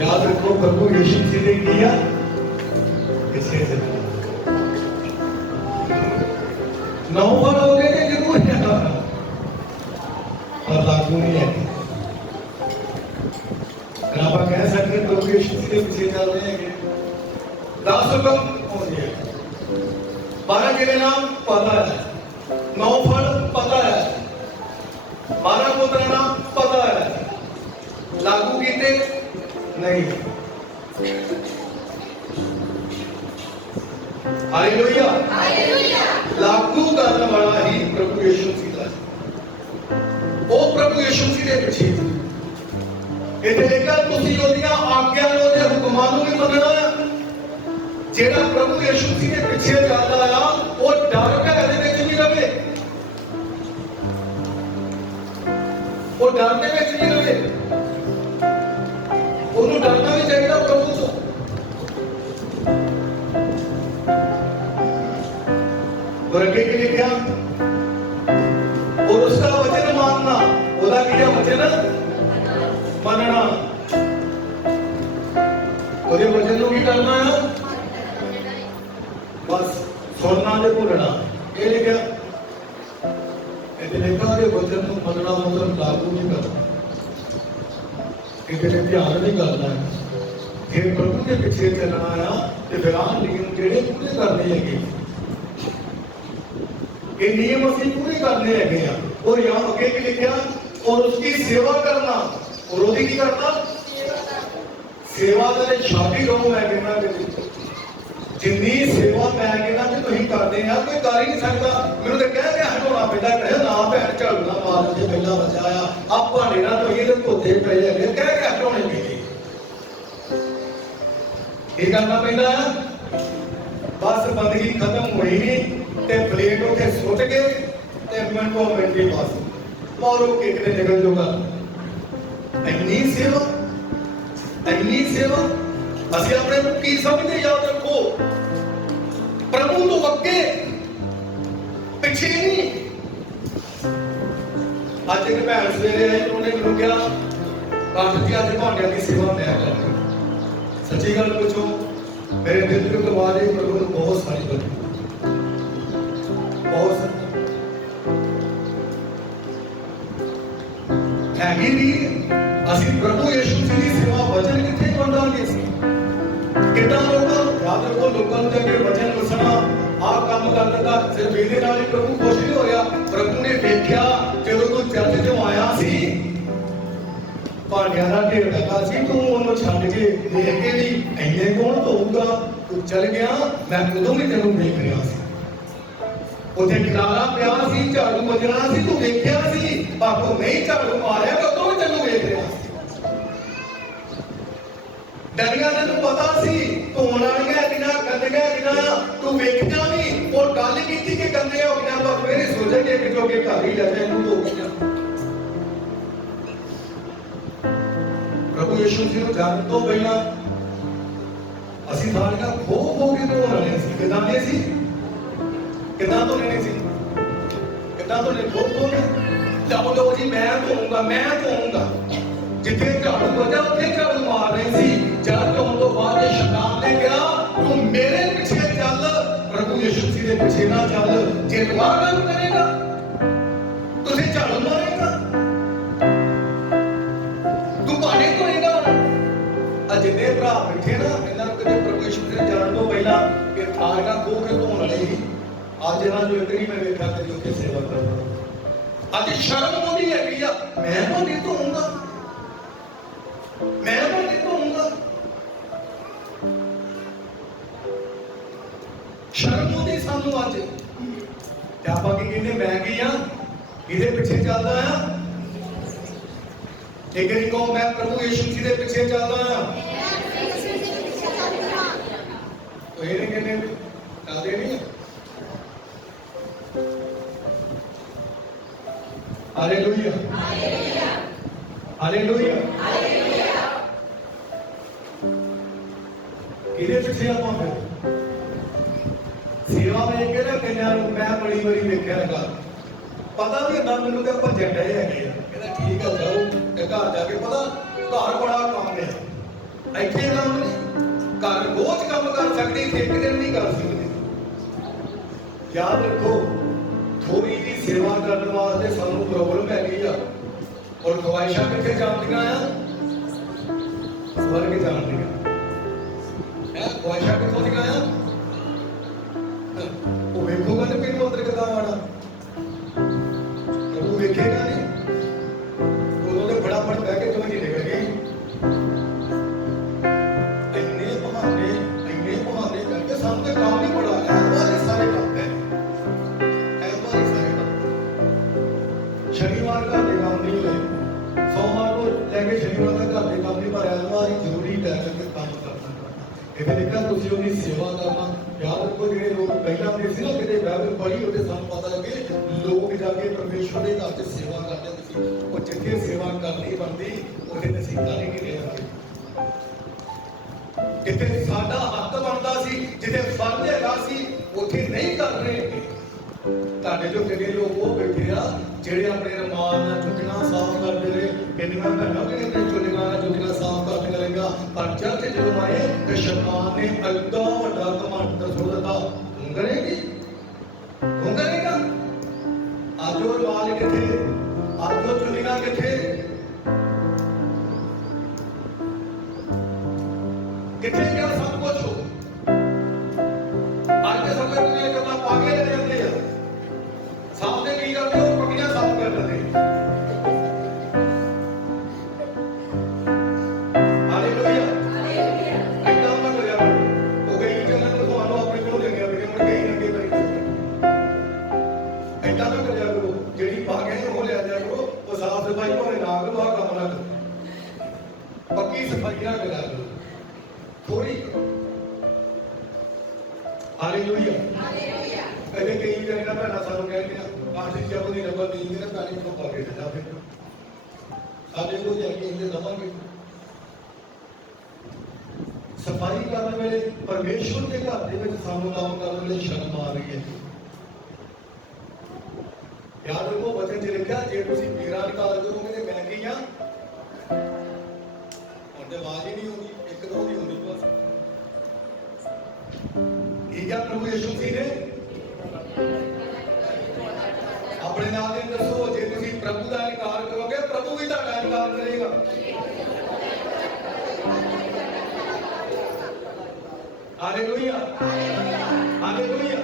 याद रखो प्रभु यीशु मसीह ने किया किसे से 9 फल हो गए जरूर पर लागू नहीं है आप कह सकते हैं प्रभु यीशु मसीह के पीछे चल रहे हैं 10 हुक्म हो गए 12 के नाम पता है 9 फल पता है 12 पुत्र नाम पता है लागू किए नहीं हालेलुया हालेलुया लागू करने वाला ही प्रभु यीशु मसीह है वो प्रभु यीशु मसीह के पीछे इसे लेकर तुसी ओदियां आज्ञा ओदे हुक्मां नूं भी मनना है जेड़ा प्रभु यीशु मसीह के पीछे चलदा आ वो डर भय दे विच नहीं रहे वो डर दे विच नहीं रहे ओनू डरना भी चाहिए प्रभु तो और आगे के लिखा और उसका वचन मानना ओदा क्या वचन मनना और वचन को की करना है बस सुनना दे भूलना ये लिखा ये लिखा के वचन को मनना मतलब लागू नहीं करना किसी ने ध्यान नहीं करना है फिर प्रभु के पीछे चलना है तो फिर नियम केड़े पूरे करने हैं ये नियम असं पूरे करने है। और यहाँ आगे भी लिखा और उसकी सेवा करना, और उसकी की करना सेवा का छापी रहो। मैं कहना जिन्नी सेवा मैं कहना कि तुम करते हैं कोई कर ही नहीं सकता। मैं तो कह के हटाना पैदा कहे ना भैन झाड़ू ना मार के पहला बचा आया आप भांडे ना धोइए तो धोते पे है कह के हटाने पीते ये करना पैदा है। बस बंदगी खत्म हुई नहीं ते प्लेट उठे सुट के ते मिनटों मिनट बस मारो कितने निकल जाऊगा। इन्नी सेवा असं अपने की समझते याद रखो प्रभु तो अगे पिछे नहीं। अज एक भैन सवेरे आई उन्होंने मैंने कहा डॉक्टर जी अज भांडिया की सेवा मैं करती। सच्ची गल पूछो मेरे दिल की आवाज है प्रभु ने बहुत सारी बनी बहुत हैगी भी असं प्रभु यीशु जी की सेवा वचन कितने बनांगे कितना लोग याद रखो लोगों के अगे वचन दसना आ काम कर दिता सिर्फ ये प्रभु खुश नहीं होया। प्रभु ने देखा जो तू चर्च चो आया सी भांडिया का ढेर लगा सी तू उन्होंने छड़ के देख के भी इन्ने कौन धोऊगा तू चल गया मैं उदों भी तेन देख रहा सी उसे किनारा प्या सी झाड़ू बजना सी तू देखा सी पर तू नहीं झाड़ू मारिया तो उदों भी तेन देख रहा सी। डरिया ने तू पता सी धोने वालियां किना गंदियां किना तू वेखिया नहीं और गल की कि गंदे हो गया पर मेरे सोचे कि जो के घर ही ले जाए इनू धो गया। प्रभु यीशु जी को जान तो पहला असि थालियां खो के धोने वाले सी किदां दे सी किदां तो लेने सी किदां तो ले खो के जाओ लो जी मैं धोऊंगा जिथे झाड़ू बजा उथे झाड़ू मार रही थी जब तो उनको बाद शैतान ने कहा तू मेरे पीछे चल प्रभु यीशु जी के पीछे ना चल जे दुआ करेगा तुझे झाड़ू मारेगा तू भांडे धोएगा। जिन्ने भरा बैठे ना इन्होंने कदे प्रभु यीशु जी जान तो पहला कि थालियां खो के धोने वाले ही अज इन्हों जो एक नहीं मैं देखा कभी उत्थे सेवा करना अज शर्म आती है मैं भांडे धोऊंगा मैं भांडे धोऊंगा शर्म आती सानू अज आप कहते मैं की हाँ कि पिछे चलता हाँ एक बार कहो मैं प्रभु यीशु जी के पिछे चलता हाँ तो ये कहते चलते नहीं हालेलुया हालेलुया किहदे पिछे आपां फिर सेवा में एक ना कन्या मैं बड़ी बड़ी देखिया लगा पता भी होंदा मैनूं कि भजन डे हैगे कहंदा ठीक है जाओ ते घर जाके पता घर बड़ा काम है इत्थे काम नहीं घर रोज काम कर सकदी एक दिन नहीं कर सकदी। याद रखो थोड़ी जी सेवा करने वास्ते सानू प्रॉब्लम हैगी आ और ख्वाहिशां कित्थे जांदियां आ स्वर्ग जांदियां है ख्वाहिशां कित्थों दियां आ वो वेखोगा तो फिर मंत्र कितना वाला तो वो वेखेगा नहीं उन्होंने फटाफट बह के जो जी निकल गई इन्ने बहाने करके सामने काम नहीं पड़ा ऐतवार सारे काम है ऐतवार सारे काम शनिवार का काम नहीं हुए सोमवार को लेके शनिवार तक घर के काम नहीं पर ऐतवार ही जरूरी है कि काम करना ਇਹ ਦੇਖਿਆ ਤੁਸੀਂ ਉਹਦੀ ਸੇਵਾ ਕਰਨਾ ਯਾਦ ਰੱਖੋ ਜਿਹੜੇ ਲੋਕ ਪਹਿਲਾਂ ਦੇ ਸੀ ਨਾ ਕਿਤੇ ਬਾਈਬਲ ਪੜ੍ਹੀ ਉਹਦੇ ਸਾਨੂੰ ਪਤਾ ਲੱਗੇ ਲੋਕ ਜਾ ਕੇ ਪਰਮੇਸ਼ਵਰ ਦੇ ਘਰ 'ਚ ਸੇਵਾ ਕਰਦੇ ਸੀ ਉਹ ਜਿੱਥੇ ਸੇਵਾ ਕਰਨੀ ਬਣਦੀ ਉਹਦੇ ਨਸੀਬਾਂ ਨਹੀਂ ਰਹੇ ਜਿੱਥੇ ਸਾਡਾ ਹੱਕ ਬਣਦਾ ਸੀ ਜਿੱਥੇ ਫਰਜ਼ ਹੈਗਾ ਸੀ ਉੱਥੇ ਨਹੀਂ ਕਰ ਰਹੇ ਤੁਹਾਡੇ ਜੋ ਕਿੰਨੇ ਲੋਕ ਉਹ ਬੈਠੇ ਆ ਜਿਹੜੇ ਆਪਣੇ ਰਮਾਨ ਨਾਲ ਚੁੱਕਣਾ ਸਾਫ਼ ਕਰਦੇ ਰਹੇ ਕਿੰਨੀਆਂ ਭੈਣਾਂ ਵੀ ਆਪਣੇ ਚੁੱਕਣਾ ਨਾਲ ਚੁੱਕਣਾ ਸਾਫ਼ ਕਰਦੇ ਕਰੇਗਾ ਪਰ ਚਰਚ ਜਦੋਂ ਆਏ ਤੇ ਸ਼ੈਤਾਨ ਨੇ ਅੱਡਾ ਵੱਡਾ ਘਮੰਡ ਸੁੱਟ ਦਿੱਤਾ ਤੂੰ ਕਰੇਗਾ ਅੱਜ ਉਹ ਰਵਾਜ ਕਿੱਥੇ ਅੱਜ ਉਹ ਚੁੱਕਣਾ ਕਿੱਥੇ ਕਿੱਥੇ ਗਿਆ ਸਭ ਕੁਝ ਅੱਜ ਦੇ ਸਮੇਂ ਦੁਨੀਆ ਕਰਨਾ ਪਾਗੇ ਰਹਿੰਦੇ ਆ ਵੱਡੀ ਨਾ ਕਰਿਆ ਕਰੋ, ਥੋੜੀ ਕਰੋ। Hallelujah, hallelujah. ਕਦੇ ਕਈ ਕਹਿੰਦਾ ਭੈਣਾਂ ਸਾਨੂੰ ਕਹਿੰਦੇ ਆ ਆਖਰੀ ਜਬ ਦੀ ਨੰਬਰ ਨਹੀਂ ਮੇਰੇ ਪਾਣੀ ਤੋਂ ਪਾ ਕੇ ਜਾ ਫਿਰ ਸਾਡੇ ਕੋਲ ਜਾ ਕੇ ਇਹਦੇ ਦਵਾਂਗੇ। ਸਫਾਈ ਕਰਨ ਵੇਲੇ ਪਰਮੇਸ਼ਵਰ ਦੇ ਘਰ ਦੇ ਵਿੱਚ ਸਾਨੂੰ ਕੰਮ ਕਰਨ ਵੇਲੇ ਸ਼ਰਮ ਆ ਰਹੀ ਹੈ। ਯਾਦ ਰੱਖੋ ਵਚਨ 'ਚ ਲਿਖਿਆ ਜੇ ਤੁਸੀਂ ਮੇਰਾ ਇਨਕਾਰ ਕਰੋਗੇ ਤੇ ਮੈਂ ਕੀ ਆ। ਹੁਣ ਤੇ ਆਵਾਜ਼ ਹੀ ਨਹੀਂ ਆਉਂਦੀ, ਇੱਕ ਦੋ ਦੀ ਹੁੰਦੀ ਬਸ। ਠੀਕ ਆ, ਪ੍ਰਭੂ ਯਿਸੂ ਮਸੀਹ ਨੇ ਆਪਣੇ ਨਾਲ ਦੇ ਦੱਸੋ, ਜੇ ਤੁਸੀਂ ਪ੍ਰਭੂ ਦਾ ਇਨਕਾਰ ਕਰੋਗੇ ਪ੍ਰਭੂ ਵੀ ਤੁਹਾਡਾ ਇਨਕਾਰ ਕਰੇਗਾ। Hallelujah, hallelujah.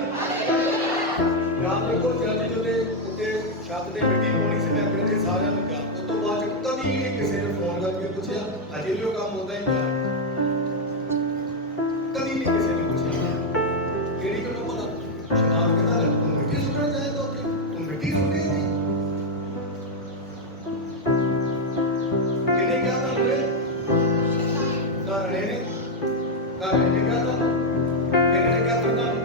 ਯਾਦ ਰੱਖੋ ਜਦ ਦੇ ਉੱਤੇ ਛੱਤ ਤੇ ਮਿੱਟੀ ਪਾਉਣੀ ਸੀ, ਮੈਂ ਆਪਣੇ ਸਾਰਿਆਂ ਨੂੰ ਕਿਹਾ। ਉਸ ਤੋਂ ਬਾਅਦ ਕਦੀ ਨਹੀਂ ਕਿਸੇ ਨੇ ਫੋਨ ਕਰਕੇ ਪੁੱਛਿਆ ਅਜੇ ਵੀ ਉਹ ਕੰਮ ਹੁੰਦਾ ਹੀ ਪਿਆ। ਕਦੀ ਨਹੀਂ ਕਿਸੇ ਨੇ ਪੁੱਛਿਆ ਕਿਹੜੀ ਗੱਲੋਂ ਪਤਾ। ਸ਼ੈਤਾਨ ਕਹਿੰਦਾ ਤੂੰ ਮਿੱਟੀ ਸੁੱਟਣਾ ਚਾਹੇਗਾ ਉੱਥੇ, ਤੂੰ ਮਿੱਟੀ ਸੁੱਟੇਗੀ। ਕਿਹਨੇ ਕਿਹਾ ਤੁਹਾਨੂੰ ਇਹ? ਘਰ ਵਾਲੇ ਨੇ ਕਿਹਾ ਤੁਹਾਨੂੰ? ਕਿਹਨੇ ਨੇ ਕਿਹਾ ਤੁਹਾਨੂੰ?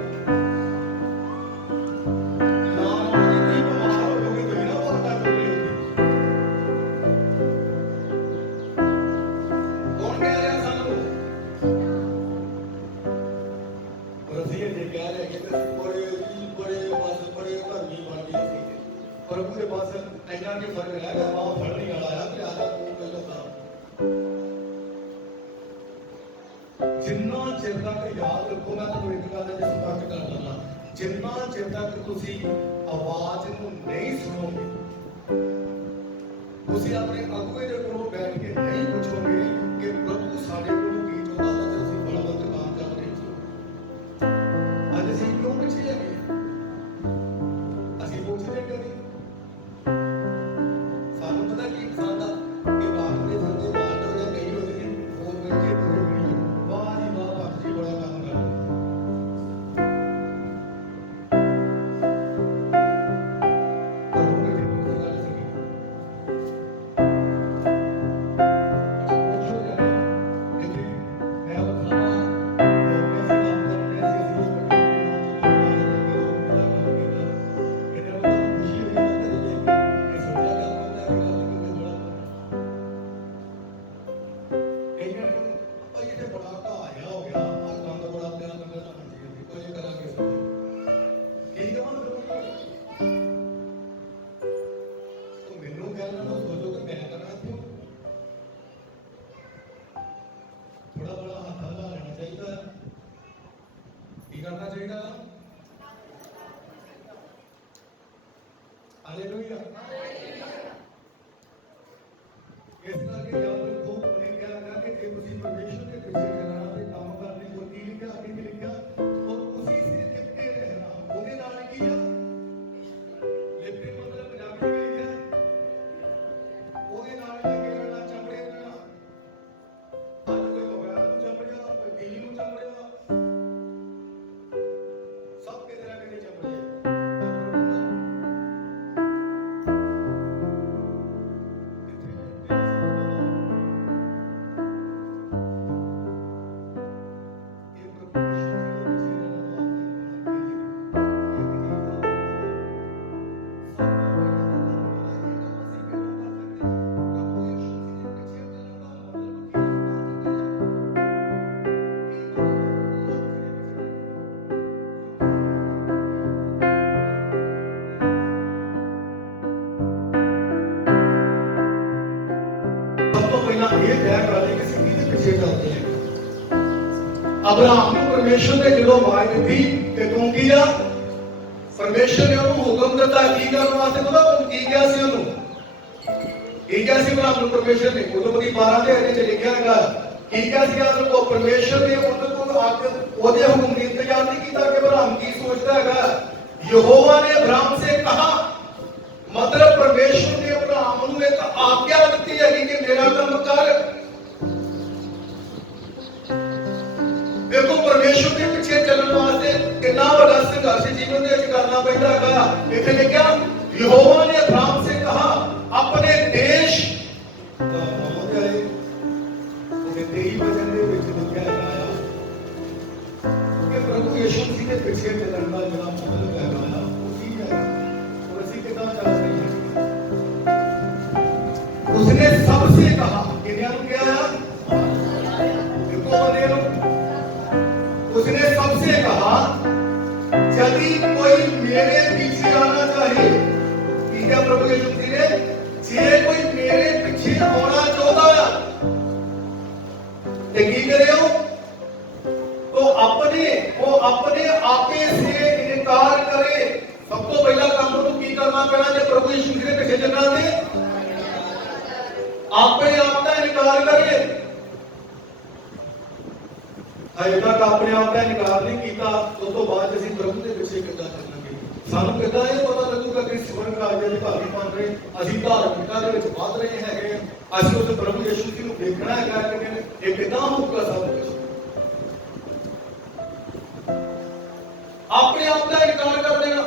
प्रभु के पास ऐना के फर्क है कि वहां फड़ने वाला है कि आधा को पहले था। जिन्ना चिर तक याद रखो, मैं तो एक गल है स्पष्ट कर देना, जिन्ना चिर तक तुसी आवाज ਨੂੰ नहीं सुनोगे, तुसी अपने अगुवे दे कोल बैठ के नहीं पूछोगे कि प्रभु साडे कोल की चाहता है ते ਅਸੀਂ बलवंत काम कर रहे ਹਾਂ। ਅੱਜ ਅਸੀਂ ਕਿਉਂ ਪਿੱਛੇ ਹੈਗੇ? ਅਸੀਂ ਪੁੱਛਦੇ ਕਦੀ ਸਾਨੂੰ ਪਤਾ ਕੀ ਪਸੰਦ ਆ ਕਿ ਬਾਹਰ ਦੇ ਬੰਦੇ ਬਾਹਰ ਹੋ ਜਾਂ ਕਈ ਹੋ ਜੇ ਹੋਰ ਬੈਠੇ ਪੂਰੇ ਵੀਡੀਓ ਵਾਹ ਜੀ ਵਾਹ ਬਾਕੀ ਬੜਾ ਕੰਮ ਕਰਦੇ। करना चाहिए। हालेलुया। इस करके याद रखो उन्हें क्या कहा कि जे तुसी परमेश्वर के पीछे चलना ते काम करने को की लिखा आगे भी लिखा और उसी से लिपटे रहना। ओदे नाल की आ लिपटे मतलब पंजाबी में लिखा ओदे नाल लगे रहना, चमड़े रहना। आज कोई मोबाइल ਨੂੰ ਚੰਬੜਿਆ, ਕੋਈ टीवी ਨੂੰ ਚੰਬੜਿਆ, अब्राहम ने परमेश्वर ने जो आवाज दी कि तू की आ, परमेश्वर ने उन्हें हुक्म दिता की करने वास्ते। पता की क्या सी उन्हें की क्या सी अब्राहम ने परमेश्वर ने उतपति 12 ਦੇ ਅਧਿਆਇ 'ਚ ਲਿਖਿਆ ਹੈਗਾ की क्या सी उनको परमेश्वर ने उनको आके ओदे हुक्म दी इंतजार नहीं किया कि अब्राहम की सोचता हैगा। यहोवा ने अब्राहम से कहा, मतलब परमेश्वर ने अब्राहम ਨੂੰ एक आज्ञा दी है कि मेरा काम कर। देखो परमेश्वर के पीछे चलने वास्ते कितना बड़ा संघर्ष जीवन में करना पैदा है। इतने लिखा यहोवा ने अब्राहम से कहा अपने देश ਪਿੱਛੇ ਚੱਲਣ ਦਾ ਜਿਹੜਾ ਮਤਲਬ ਹੈਗਾ ਆ ਉਹ ਕੀ ਹੈ और ਅਸੀਂ ਕਿੱਦਾਂ ਚੱਲ ਰਹੇ ਹਾਂ। उसने सबसे कहा किन्या ਨੂੰ ਕਿਹਾ ਆ ਦੇਖੋ ਬੰਦੇ ਨੂੰ उसने सबसे कहा यदि कोई मेरे पीछे आना चाहे ठीक है प्रभु यीशु मसीह ने जे कोई मेरे पीछे आना चाहता है तो की करे हो तो अपने आपे से इनकार करे। सब तो पहला काम तो की करना पैना जो प्रभु यीशु मसीह ने पीछे चलना है अपने आप का इनकार करे। अजे तक अपने आप का इनकार नहीं किया उस तो बाद ਅਸੀਂ प्रभु के पीछे कितना ਚੱਲਾਂਗੇ। ਸਾਨੂੰ ਕਿੱਦਾਂ ਇਹ ਪਤਾ ਲੱਗੂਗਾ ਕਿ ਸਵਰਗ ਰਾਜ ਦੇ ਅਧਿਕਾਰੀ ਬਣ ਰਹੇ ਅਸੀਂ ਧਾਰਮਿਕਤਾ ਦੇ ਵਿੱਚ ਵਧ ਰਹੇ ਹੈਗੇ ਅਸੀਂ ਉਸ ਪ੍ਰਭੂ ਯਿਸੂ ਜੀ ਨੂੰ ਦੇਖਣਾ ਹੈਗਾ ਕਿ ਇਹ ਕਿੱਦਾਂ ਹੋਊਗਾ ਸਭ ਕੁਝ। ਆਪਣੇ ਆਪ ਦਾ ਇਨਕਾਰ ਕਰ ਦੇਣਾ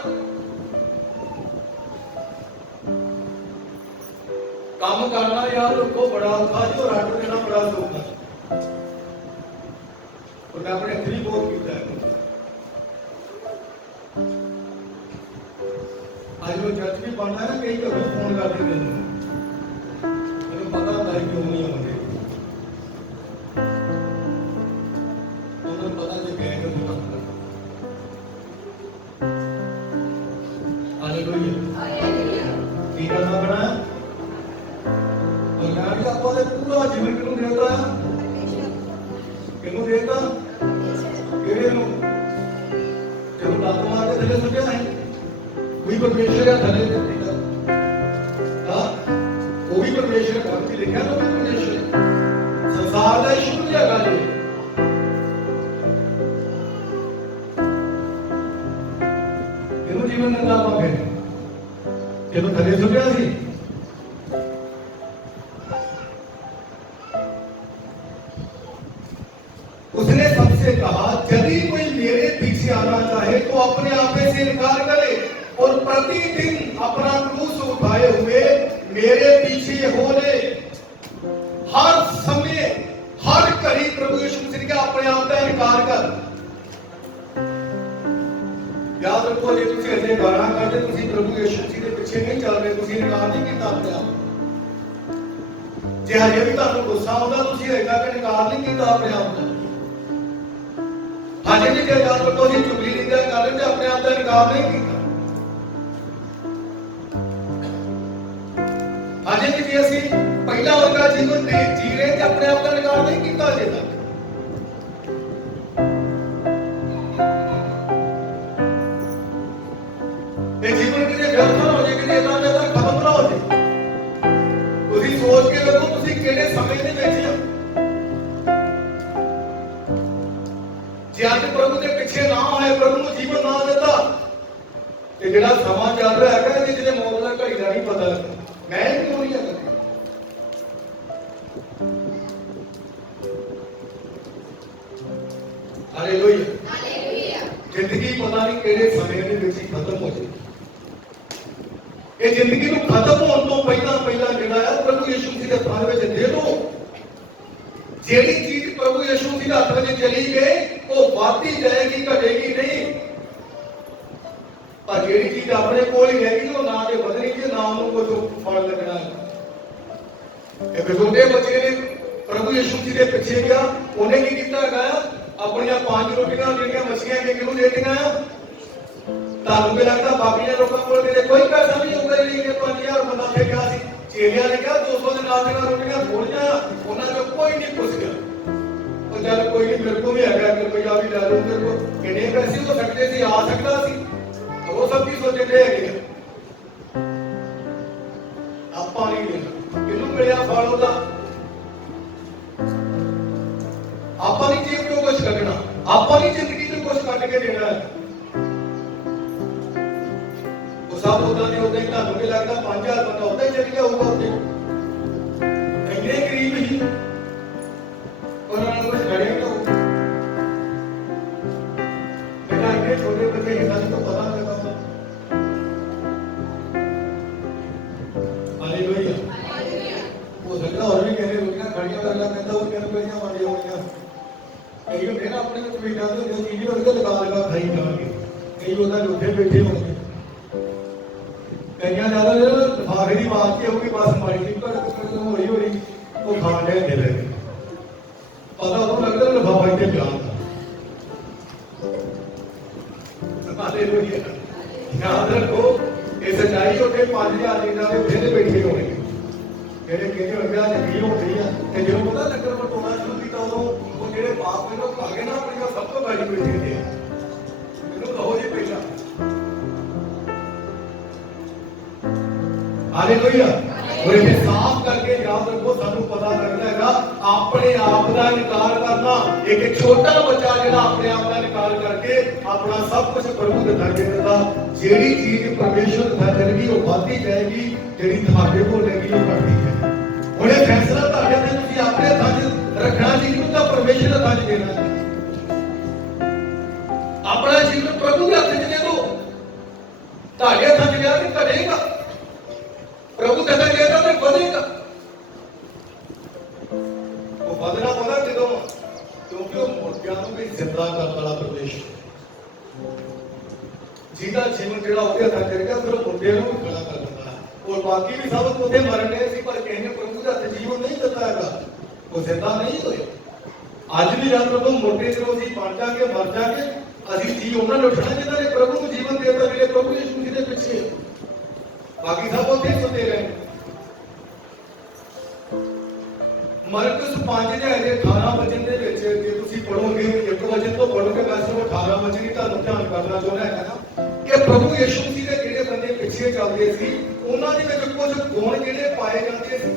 ਕੰਮ ਕਰਨਾ ਯਾਰ ਉਹ ਬੜਾ ਔਖਾ ਜੋ ਰੱਟ ਦੇਣਾ ਬੜਾ ਸੌਖਾ। और मैं अपने थ्री बोल किया है आज वो चर्च भी पढ़ना है ना कई कभी फोन कर देंगे मैंने पता था क्यों नहीं होंगे उन्हें पता नहीं कहेंगे तो हालेलुया की करना पड़ा है और मैं भी आपको पूरा जीवन क्यों देता है क्यों देता ਕਿਹੜੇ ਨੂੰ ਜਦੋਂ ਲੱਤ ਮਾਰ ਕੇ ਥੱਲੇ ਸੁੱਟਿਆ ਹੈ ਕੋਈ ਪਰਮੇਸ਼ਰ ਆ ਥੱਲੇ ਦਿੱਤਾ ਹਾਂ ਉਹ ਵੀ ਪਰਮੇਸ਼ਰ ਘਰ ਵਿੱਚ ਲਿਖਿਆ ਨਾ ਉਹ ਪਰਮੇਸ਼ਰ ਸੰਸਾਰ ਦਾ ਇਸ਼ੂ ਨਹੀਂ ਹੈਗਾ ਜੀ। ਇਹਨੂੰ ਜੀਵਨ ਦਿੰਦਾ ਪਾਵੇ ਜਦੋਂ ਥੱਲੇ ਸੁੱਟਿਆ ਸੀ उसने सबसे कहा यदि कोई मेरे पीछे आना चाहे तो अपने आप से इनकार करे और प्रतिदिन अपना क्रूस उठाए हुए मेरे पीछे हो ले। हर समय हर घड़ी प्रभु यीशु मसीह का अपने आप का इनकार कर। याद रखो जे तुसी अजे गाना करते तुसी प्रभु यीशु मसीह के पीछे नहीं चल रहे तुसी इनकार नहीं किया अपने आप जे हजे भी तुहानू गुस्सा आउंदा तुसी अजे तक इनकार नहीं किया अपने आप का अजे भी जे याद रखो जी चुगली निंदा कर रहे थे अपने आप का इनकार नहीं किया अजे भी जे असी पहला वर्गा जीवन जी रहे थे अपने आप का इनकार नहीं किया अजे तक। ये जीवन किसी व्यर्थ ना हो जाए किसी इतना ज्यादा खत्म ना हो जाए तुसी सोच के देखो तुसी किहड़े समय दे विच जे आज प्रभु के पीछे ना आए प्रभु को जीवन ना देता ते जेड़ा समा चल रहा है कि जिसे मौत का घड़ी का नहीं पता मैं क्यों नहीं है हालेलुया जिंदगी पता नहीं केड़े समय दे विच खत्म हो जाए ये जिंदगी को खत्म होने तो पहला जेड़ा है प्रभु यीशु मसीह के थान में दे दो। जेड़ी चीज प्रभु यीशु मसीह के हाथ में चली गई वो बढ़ती जाएगी घटेगी नहीं पर जेड़ी चीज अपने कोल ही रहेगी वो ना के बदलेगी जे ना उनको कुछ फल लगना है। एक छोटे बच्चे ने प्रभु यीशु मसीह के पीछे गया उन्हें की किया गया अपनी 5 रोटियां ਜਿਹੜੀਆਂ ਮੱਛੀਆਂ के ਕਿਹਨੂੰ ਦੇ ਦਿੱਤੀਆਂ ਤੁਹਾਨੂੰ ਵੀ ਲੱਗਦਾ ਬਾਕੀ ਦੇ ਲੋਕਾਂ ਕੋਲ ਕਿਤੇ ਕੋਈ ਪੈਸਾ ਨਹੀਂ ਹੋਊਗਾ ਜਿਹੜੀ ਇਹ 5000 ਬੰਦਾ ਤੇ ਗਿਆ ਸੀ ਚੇਲਿਆਂ ਨੇ ਕਿਹਾ 200 ਦੇ ਨਾਲ ਦੀਆਂ ਰੋਟੀਆਂ ਥੋੜੀਆਂ ਉਹਨਾਂ ਚੋਂ ਕੋਈ ਨਹੀਂ ਪੁੱਛ ਗਿਆ ਉਹ ਜਦ ਕੋਈ ਨਹੀਂ ਮੇਰੇ ਕੋਲ ਵੀ ਹੈਗਾ ਕਿ ਰੁਪਈਆ ਵੀ ਲੈ ਲਓ ਮੇਰੇ ਕੋਲ ਕਿੰਨੇ ਪੈਸੇ ਹੋ ਸਕਦੇ ਸੀ ਆ ਸਕਦਾ ਸੀ ਉਹ ਸਭ ਕੀ ਸੋਚਦੇ ਹੈਗੇ ਆਪਾਂ ਨਹੀਂ ਕਿਹਨੂੰ ਮਿਲਿਆ ਫਲ ਉਹਦਾ ਆਪਾਂ ਨਹੀਂ ਜੀਵ ਤੋਂ ਕੁਝ ਕੱਢਣਾ ਆਪਾਂ ਨਹੀਂ ਜ਼ਿੰਦਗੀ ਤੋਂ ਕੁਝ ਕੱਢ ਕੇ ਦੇਣਾ ਹੈ ਉਹ ਸਭ ਉਦਾਂ ਦੇ ਉਦਾਂ ਹੀ ਤੁਹਾਨੂੰ ਵੀ ਲੱਗਦਾ 5000 ਬੰਦਾ ਉਦਾਂ ਹੀ ਚੱਲ ਗਿਆ ਹੋਊਗਾ ਉੱਥੇ ਇੰਨੇ ਗਰੀਬ ਹੀ ਉਹਨਾਂ ਨੂੰ ਕੁਝ ਕਰਿਆ ਤਾਂ बेटा इतने छोटे बच्चे के साथ तो पता नहीं लगा हालेलुया वो सकता और भी कहने रोटियां खड़ियां लगना कहता वो कहने रोटियां मारी होंगी कई होते ना अपने को भी जाते जो चीजें उनके लगा खाई जाएंगे कई उन्होंने उत्थे बैठे होंगे, कई ज्यादा लिफाफे की बात की होगी, बस माड़ी जी होई होई वो खान ले दे रहे पता उनको लगता लिफाफा इतने प्यार का। याद रखो ये सच्चाई होते 5000 लीडर के फिर बैठे होने ਜਿਹੜੇ ਕਹਿੰਦੇ ਹੋਣਗੇ ਅੱਜ ਵੀ ਹੁੰਦੀ ਆ ਤੇ ਜਦੋਂ ਪਤਾ ਲੱਗਰ ਪਟੋਣਾ ਸ਼ੁਰੂ ਕੀਤਾ ਉਦੋਂ ਉਹ ਜਿਹੜੇ ਬਾਪ ਨੇ ਉਹ ਭਾਗੇ ਨਾ ਆਪਣੀਆਂ ਸਭ ਤੋਂ ਬੜੀ ਬੇਟੀ ਦੇ ਮੈਨੂੰ ਕਹੋ ਜੀ ਪਹਿਲਾਂ ਹਾਲੇਲੂਇਆ और इसे साफ करके याद रखो सानू पता लगता है अपने आप का इनकार करना एक छोटा बच्चा जो अपने आप का इनकार करके अपना सब कुछ प्रभु दे दर के देता जेड़ी चीज परमेश्वर दे चलेगी वो बढ़ती जाएगी जेड़ी ਤੁਹਾਡੇ ਕੋਲ रहेगी वो बढ़ती है ਉਹਨੇ फैसला ਤੁਹਾਡੇ ਤੇ ਤੁਸੀਂ ਆਪਣੇ ਹੱਥਾਂ 'ਚ ਰੱਖਣਾ ਜੀਵਨ ਦਾ परमेश्वर ਦੇ ਹੱਥਾਂ 'ਚ ਦੇਣਾ ਆਪਣਾ ਜੀਵਨ प्रभु ਦੇ ਹੱਥ 'ਚ ਦੇ ਦਿਓ ਤੁਹਾਡੇ ਹੱਥਾਂ 'ਚ ਗਿਆ ਤੇ ਘਟੇਗਾ प्रभु कहता कहता तो बढ़ेगा वो बढ़ना पड़ा जो क्योंकि वो मुर्गियां भी जिंदा करने वाला परमेश्वर जिहदा जीवन जिहड़ा उहदे हत्थां करेगा फिर मुर्गियां भी खड़ा कर देता और बाकी भी सब उत्थे मरने सी पर किसी ने प्रभु दे हत्थ जीवन नहीं दिता है वो जिंदा नहीं होए अज भी याद रखो मुर्गे जो असीं बन जाएंगे मर जाएंगे असीं जी उन्हां नूं उठना जिन्हां ने प्रभु नूं जीवन देता जिहड़े प्रभु यीशु मसीह दे पिछे बाकी सब उत्थे सुते रहे मरकुस 5 ਦੇ 18 ਵਚਨ ਦੇ ਵਿੱਚ ਜੇ ਤੁਸੀਂ ਪੜੋਗੇ 1 ਵਚਨ ਤੋਂ ਪੜੋਗੇ ਵੈਸੇ ਉਹ 18 ਵਚਨ ਹੀ ਤੁਹਾਨੂੰ ਧਿਆਨ ਕਰਨਾ ਚਾਹੁੰਦਾ ਹੈ ਨਾ ਕਿ ਪ੍ਰਭੂ ਯਿਸੂ ਮਸੀਹ ਦੇ ਜਿਹੜੇ ਬੰਦੇ ਪਿੱਛੇ ਚੱਲਦੇ ਸੀ ਉਹਨਾਂ ਦੇ ਵਿੱਚ ਕੁਝ ਗੁਣ ਜਿਹੜੇ ਪਾਏ ਜਾਂਦੇ ਸੀ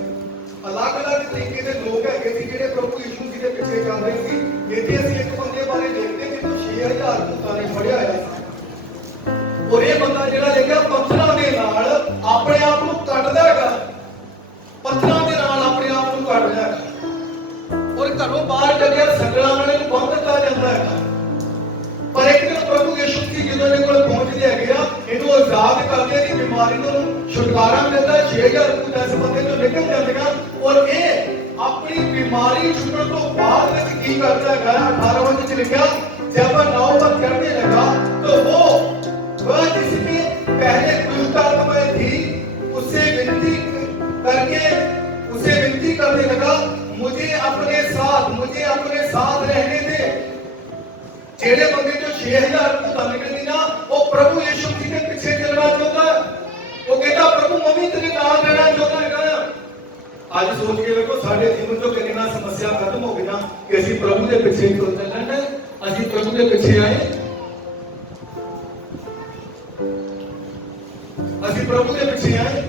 ਅਲੱਗ-ਅਲੱਗ ਤਰੀਕੇ ਦੇ ਲੋਕ ਹੈਗੇ ਸੀ ਜਿਹੜੇ ਪ੍ਰਭੂ ਯਿਸੂ ਮਸੀਹ ਦੇ ਪਿੱਛੇ ਚੱਲ ਰਹੇ ਸੀ ਇੱਥੇ ਅਸੀਂ ਇੱਕ ਬੰਦੇ ਬਾਰੇ ਦੇਖਦੇ ਜਿਹਨੂੰ 6000 ਭੂਤਾਂ ਨੇ ਫੜਿਆ ਹੋਇਆ ਸੀ और ये बंदा जिहड़ा देखिया पत्थरां दे नाल अपने आप नूं कटदा हैगा पत्थरां दे नाल अपने आप नूं कटदा हैगा और घरों बाहर जगह संगलां वाले नूं बंद कर जांदा हैगा पर एक दिन प्रभु यीशु मसीह जदों इहदे कोल पहुंचदे हैगे आ इहनूं आजाद करदे दी बीमारी तों छुटकारा मिलदा 6000 भूत इस बंदे तों निकल जांदियां और ये अपनी बीमारी छुटण तों बाद विच की करदा हैगा 18 वच लिखिया जब नौबत करने लगा तो वो वह जिसमें पहले दुष्ट आत्माएं थी उससे विनती करने लगा मुझे अपने साथ रहने दे जेड़े बंदे जो 6000 भूत निकलदी ना वो प्रभु यीशु मसीह के पीछे चलना चाहता है वो कहता प्रभु मैं भी तेरे नाल रहना चाहता है आज सोच के देखो साडे जीवन तो कितना समस्या खत्म हो गई ना कि ਅਸੀਂ प्रभु के पीछे चलते रहना ਅਸੀਂ प्रभु के पीछे आए ਅਸੀਂ ਪ੍ਰਭੂ ਦੇ ਪਿੱਛੇ ਆਏ